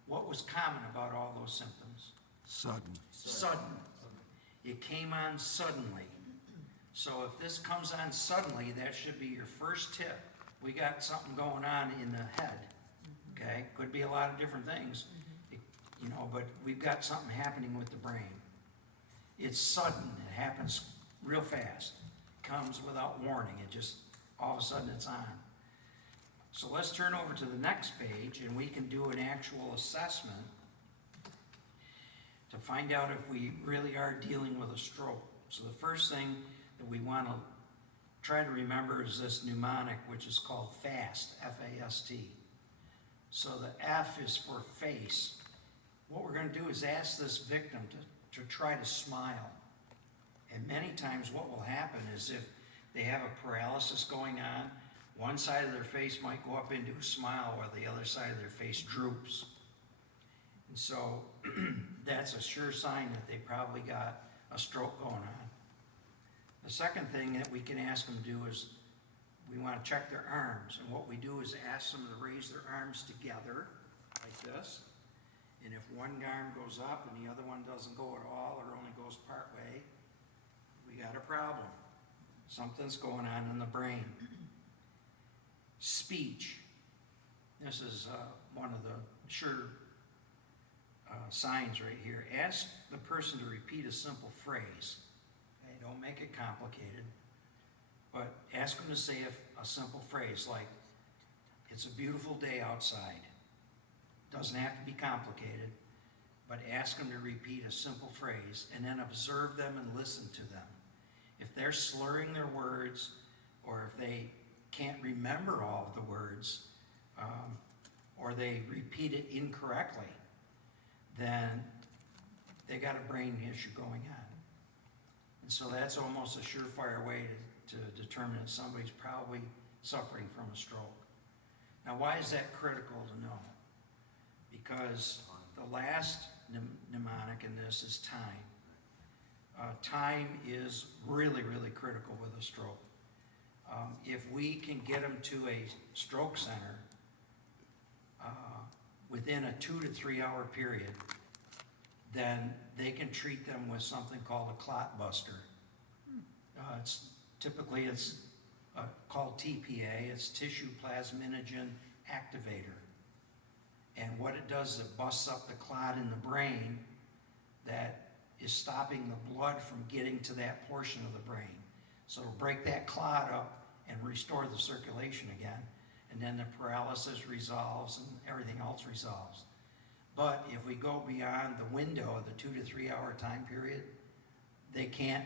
What was common about all those symptoms? Sudden. Sudden. It came on suddenly. So if this comes on suddenly, that should be your first tip. We got something going on in the head. Okay? Could be a lot of different things. But we've got something happening with the brain. It's sudden. It happens real fast. It comes without warning. It just, all of a sudden it's on. So let's turn over to the next page, and we can do an actual assessment to find out if we really are dealing with a stroke. So the first thing that we want to try to remember is this mnemonic, which is called FAST, F-A-S-T. So the F is for face. What we're going to do is ask this victim to try to smile. And many times what will happen is if they have a paralysis going on, one side of their face might go up into a smile while the other side of their face droops. And so that's a sure sign that they probably got a stroke going on. The second thing that we can ask them to do is we want to check their arms. And what we do is ask them to raise their arms together like this. And if one arm goes up and the other one doesn't go at all or only goes part way, we got a problem. Something's going on in the brain. Speech. This is one of the sure signs right here. Ask the person to repeat a simple phrase. Okay, don't make it complicated, but ask them to say a simple phrase like, "It's a beautiful day outside." Doesn't have to be complicated, but ask them to repeat a simple phrase and then observe them and listen to them. If they're slurring their words or if they can't remember all of the words or they repeat it incorrectly, then they got a brain issue going on. And so that's almost a surefire way to determine that somebody's probably suffering from a stroke. Now, why is that critical to know? Because the last mnemonic in this is time. time is really, really critical with a stroke. If we can get them to a stroke center within a 2 to 3 hour period, then they can treat them with something called a clot buster. It's typically called TPA. It's tissue plasminogen activator. And what it does is it busts up the clot in the brain that is stopping the blood from getting to that portion of the brain. So it'll break that clot up and restore the circulation again. And then the paralysis resolves and everything else resolves. But if we go beyond the window of the 2 to 3 hour time period, they can't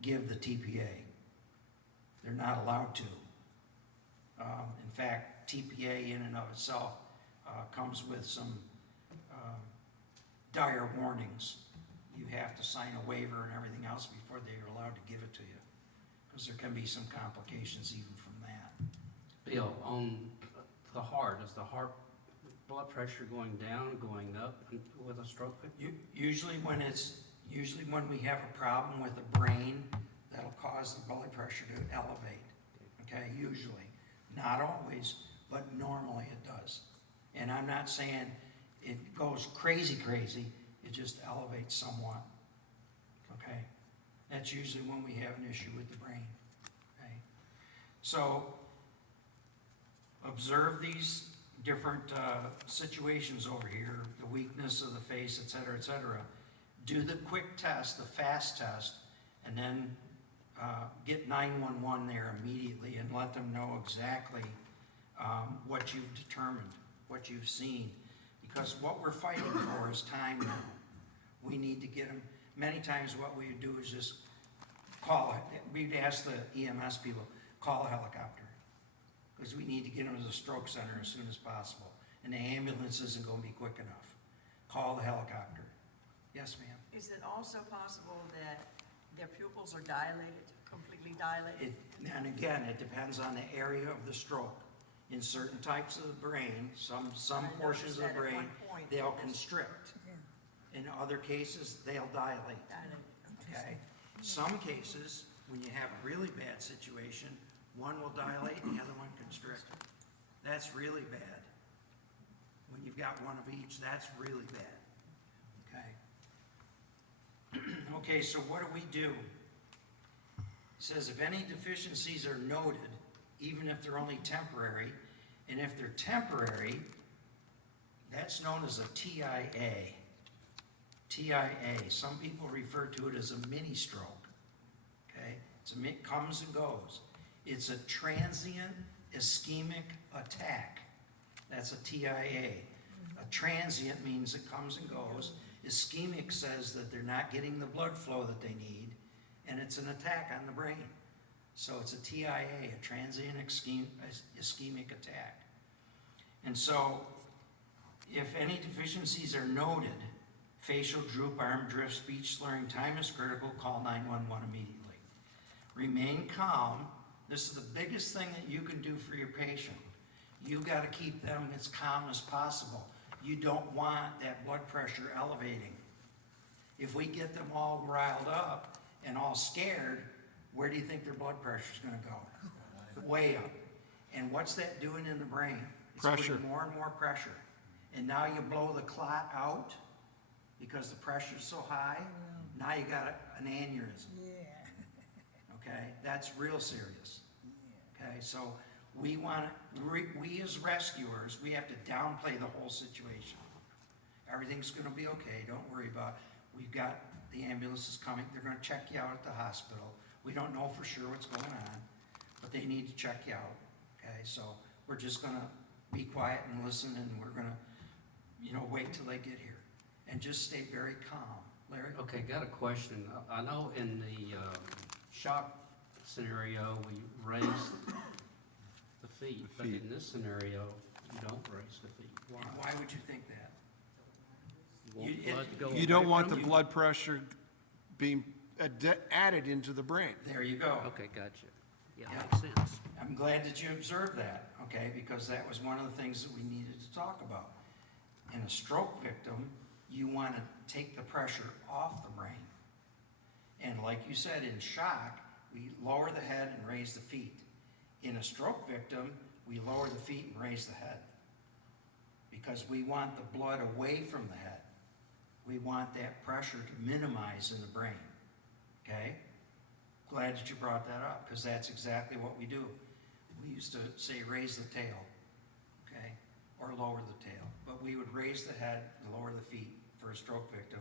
give the TPA. They're not allowed to. In fact, TPA in and of itself comes with some dire warnings. You have to sign a waiver and everything else before they are allowed to give it to you, because there can be some complications even from that. Bill, on the heart, is the heart blood pressure going down, going up with a stroke victim? Usually when we have a problem with the brain, that'll cause the blood pressure to elevate. Okay, usually. Not always, but normally it does. And I'm not saying it goes crazy, it just elevates somewhat. Okay? That's usually when we have an issue with the brain. Okay? So, observe these different situations over here, the weakness of the face, et cetera, do the quick test, the fast test, and then get 911 there immediately and let them know exactly what you've determined, what you've seen. Because what we're fighting for is time now. We need to get them. Many times what we do is just call it. We'd ask the EMS people, call a helicopter. Because we need to get them to the stroke center as soon as possible. And the ambulance isn't going to be quick enough. Call the helicopter. Yes, ma'am. Is it also possible that their pupils are dilated, completely dilated? And again, it depends on the area of the stroke. In certain types of the brain, some I portions of the noticed that at brain, one point. they'll constrict. In other cases, they'll dilate. Okay? Some cases, when you have a really bad situation, one will dilate and the other one constrict. That's really bad. When you've got one of each, that's really bad. Okay? Okay, so what do? It says if any deficiencies are noted, even if they're only temporary, and if they're temporary, that's known as a TIA. TIA. Some people refer to it as a mini stroke. Okay? It comes and goes. It's a transient ischemic attack. That's a TIA. A transient means it comes and goes. Ischemic says that they're not getting the blood flow that they need, and it's an attack on the brain. So it's a TIA, a transient ischemic attack. And so, if any deficiencies are noted, facial droop, arm drift, speech slurring, time is critical, call 911 immediately. Remain calm. This is the biggest thing that you can do for your patient. You got to keep them as calm as possible. You don't want that blood pressure elevating. If we get them all riled up and all scared, where do you think their blood pressure is going to go? Way up. And what's that doing in the brain? It's Pressure. putting more and more pressure. And now you blow the clot out because the pressure's so high. Now you got an aneurysm. Okay, that's real serious. Okay, so we as rescuers, we have to downplay the whole situation. Everything's going to be okay. Don't worry about it. We've got the ambulances coming. They're going to check you out at the hospital. We don't know for sure what's going on, but they need to check you out. Okay, so we're just going to be quiet and listen, and we're going to, wait till they get here, and just stay very calm. Larry? Okay, got a question. I know in the shock scenario, we raise the feet, but in this scenario, you don't raise the feet. Why? And why would you think that? You want You- blood to go You away don't want the from you? blood pressure being added into the brain. There you go. Okay, gotcha. Yeah, Yeah. makes sense. I'm glad that you observed that, okay, because that was one of the things that we needed to talk about. In a stroke victim, you want to take the pressure off the brain. And like you said, in shock, we lower the head and raise the feet. In a stroke victim, we lower the feet and raise the head. Because we want the blood away from the head. We want that pressure to minimize in the brain. Okay? Glad that you brought that up, because that's exactly what we do. We used to say raise the tail, okay, or lower the tail. But we would raise the head and lower the feet for a stroke victim,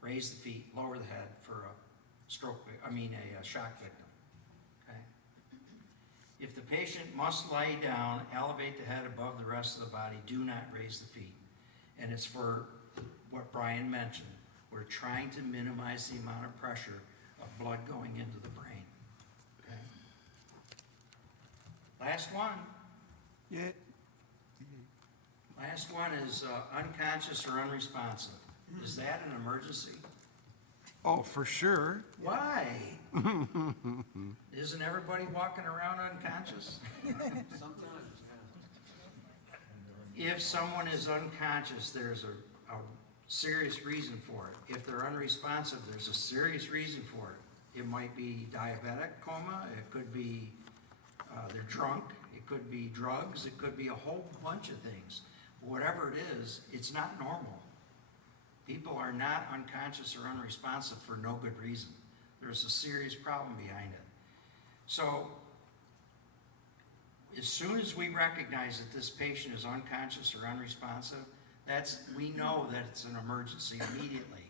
raise the feet, lower the head for a shock victim, okay? If the patient must lie down, elevate the head above the rest of the body, do not raise the feet. And it's for what Brian mentioned. We're trying to minimize the amount of pressure of blood going into the brain, okay? Last one. Yeah. Last one is unconscious or unresponsive. Is that an emergency? Oh, for sure. Why? Isn't everybody walking around unconscious? Sometimes, yeah. If someone is unconscious, there's a serious reason for it. If they're unresponsive, there's a serious reason for it. It might be diabetic coma, it could be they're drunk, it could be drugs, it could be a whole bunch of things. Whatever it is, it's not normal. People are not unconscious or unresponsive for no good reason. There's a serious problem behind it. So, as soon as we recognize that this patient is unconscious or unresponsive, we know that it's an emergency immediately.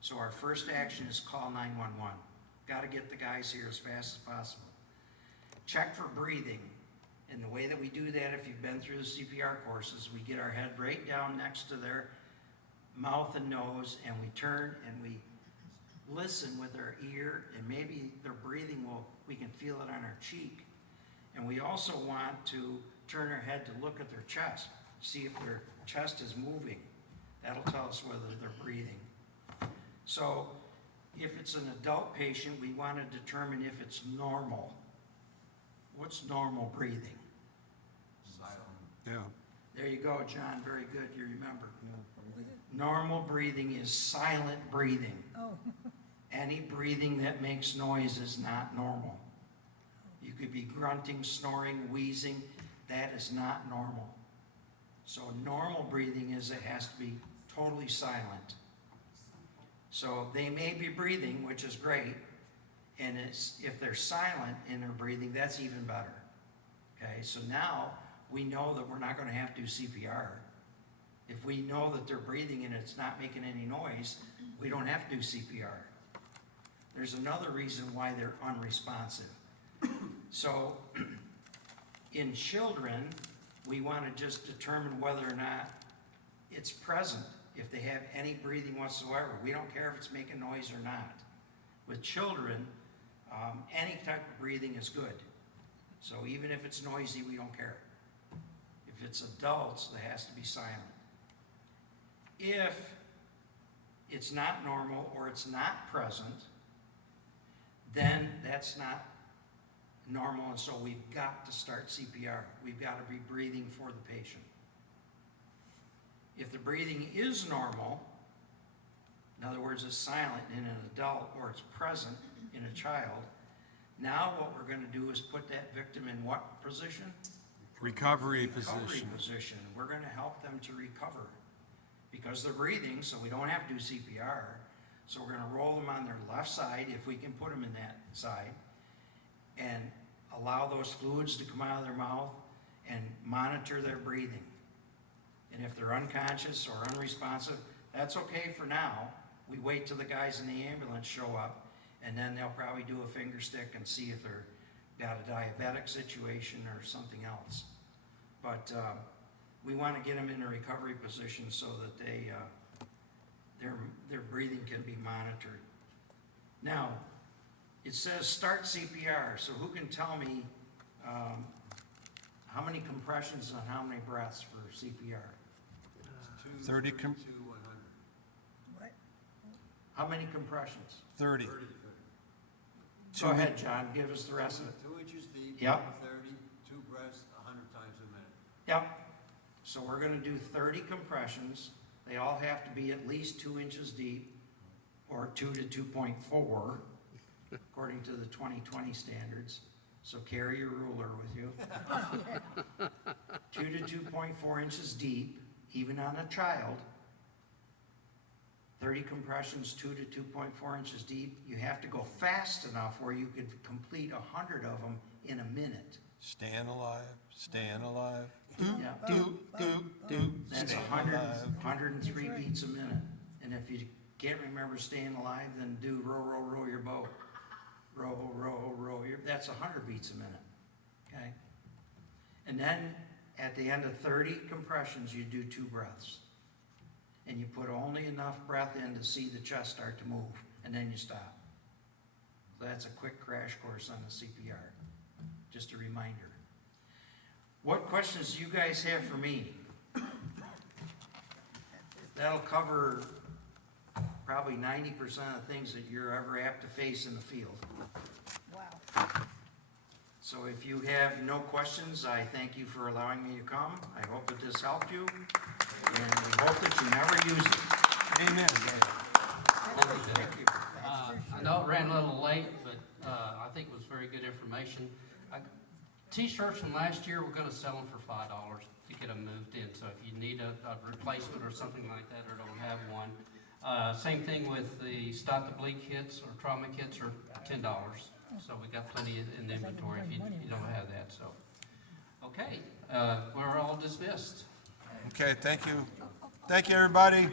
So our first action is call 911. Got to get the guys here as fast as possible. Check for breathing. And the way that we do that, if you've been through the CPR courses, we get our head right down next to their mouth and nose, and we turn and we listen with our ear, and maybe their breathing we can feel it on our cheek. And we also want to turn our head to look at their chest, see if their chest is moving. That'll tell us whether they're breathing. So if it's an adult patient, we want to determine if it's normal. What's normal breathing? Silent. Yeah. There you go, John, very good, you remember. Normal breathing is silent breathing. Oh, Any breathing that makes noise is not normal. You could be grunting, snoring, wheezing. That is not normal. So normal breathing is it has to be totally silent. So they may be breathing, which is great, and if they're silent in their breathing, that's even better. Okay, so now we know that we're not going to have to do CPR. If we know that they're breathing and it's not making any noise, we don't have to do CPR. There's another reason why they're unresponsive. So in children, we want to just determine whether or not it's present. If they have any breathing whatsoever, we don't care if it's making noise or not. With children, any type of breathing is good. So even if it's noisy, we don't care. If it's adults, it has to be silent. If it's not normal or it's not present, then that's not normal, and so we've got to start CPR. We've got to be breathing for the patient. If the breathing is normal, in other words, it's silent in an adult or it's present in a child, now what we're going to do is put that victim in what position? Recovery Recovery position. position. We're going to help them to recover because they're breathing, so we don't have to do CPR. So we're going to roll them on their left side, if we can put them in that side, and allow those fluids to come out of their mouth and monitor their breathing. And if they're unconscious or unresponsive, that's okay for now. We wait till the guys in the ambulance show up, and then they'll probably do a finger stick and see if they're got a diabetic situation or something else. But we want to get them in a recovery position so that their breathing can be monitored. Now, it says start CPR, so who can tell me how many compressions and how many breaths for CPR? 30 to 100. what? How many compressions? 30. 30. Go ahead, John, give us the rest of it. 2 inches deep, Yep. 30, 2 breaths, 100 times a minute. Yep. So we're going to do 30 compressions. They all have to be at least 2 inches deep, or 2 to 2.4. according to the 2020 standards, so carry your ruler with you. 2 to 2.4 inches deep, even on a child. 30 compressions, 2 to 2.4 inches deep. You have to go fast enough where you could complete 100 of them in a minute. Staying alive, staying alive. Yeah. That's 100, 103 beats a minute. And if you can't remember staying alive, then do row, row, row your boat. Row, row, row your, that's 100 beats a minute, okay? And then at the end of 30 compressions, you do 2 breaths. And you put only enough breath in to see the chest start to move, and then you stop. So that's a quick crash course on the CPR. Just a reminder. What questions do you guys have for me? That'll cover probably 90% of the things that you're ever apt to face in the field. Wow. So if you have no questions, I thank you for allowing me to come. I hope that this helped you, and we hope that you never use it. Amen. Thank you. I know it ran a little late, but I think it was very good information. T-shirts from last year, we're gonna sell them for $5 to get them moved in. So if you need a replacement or something like that, or don't have one. Same thing with the Stop the Bleed kits or trauma kits are $10. So we got plenty in the inventory if you don't have that, so. Okay, we're all dismissed. Okay, thank you. Thank you, everybody.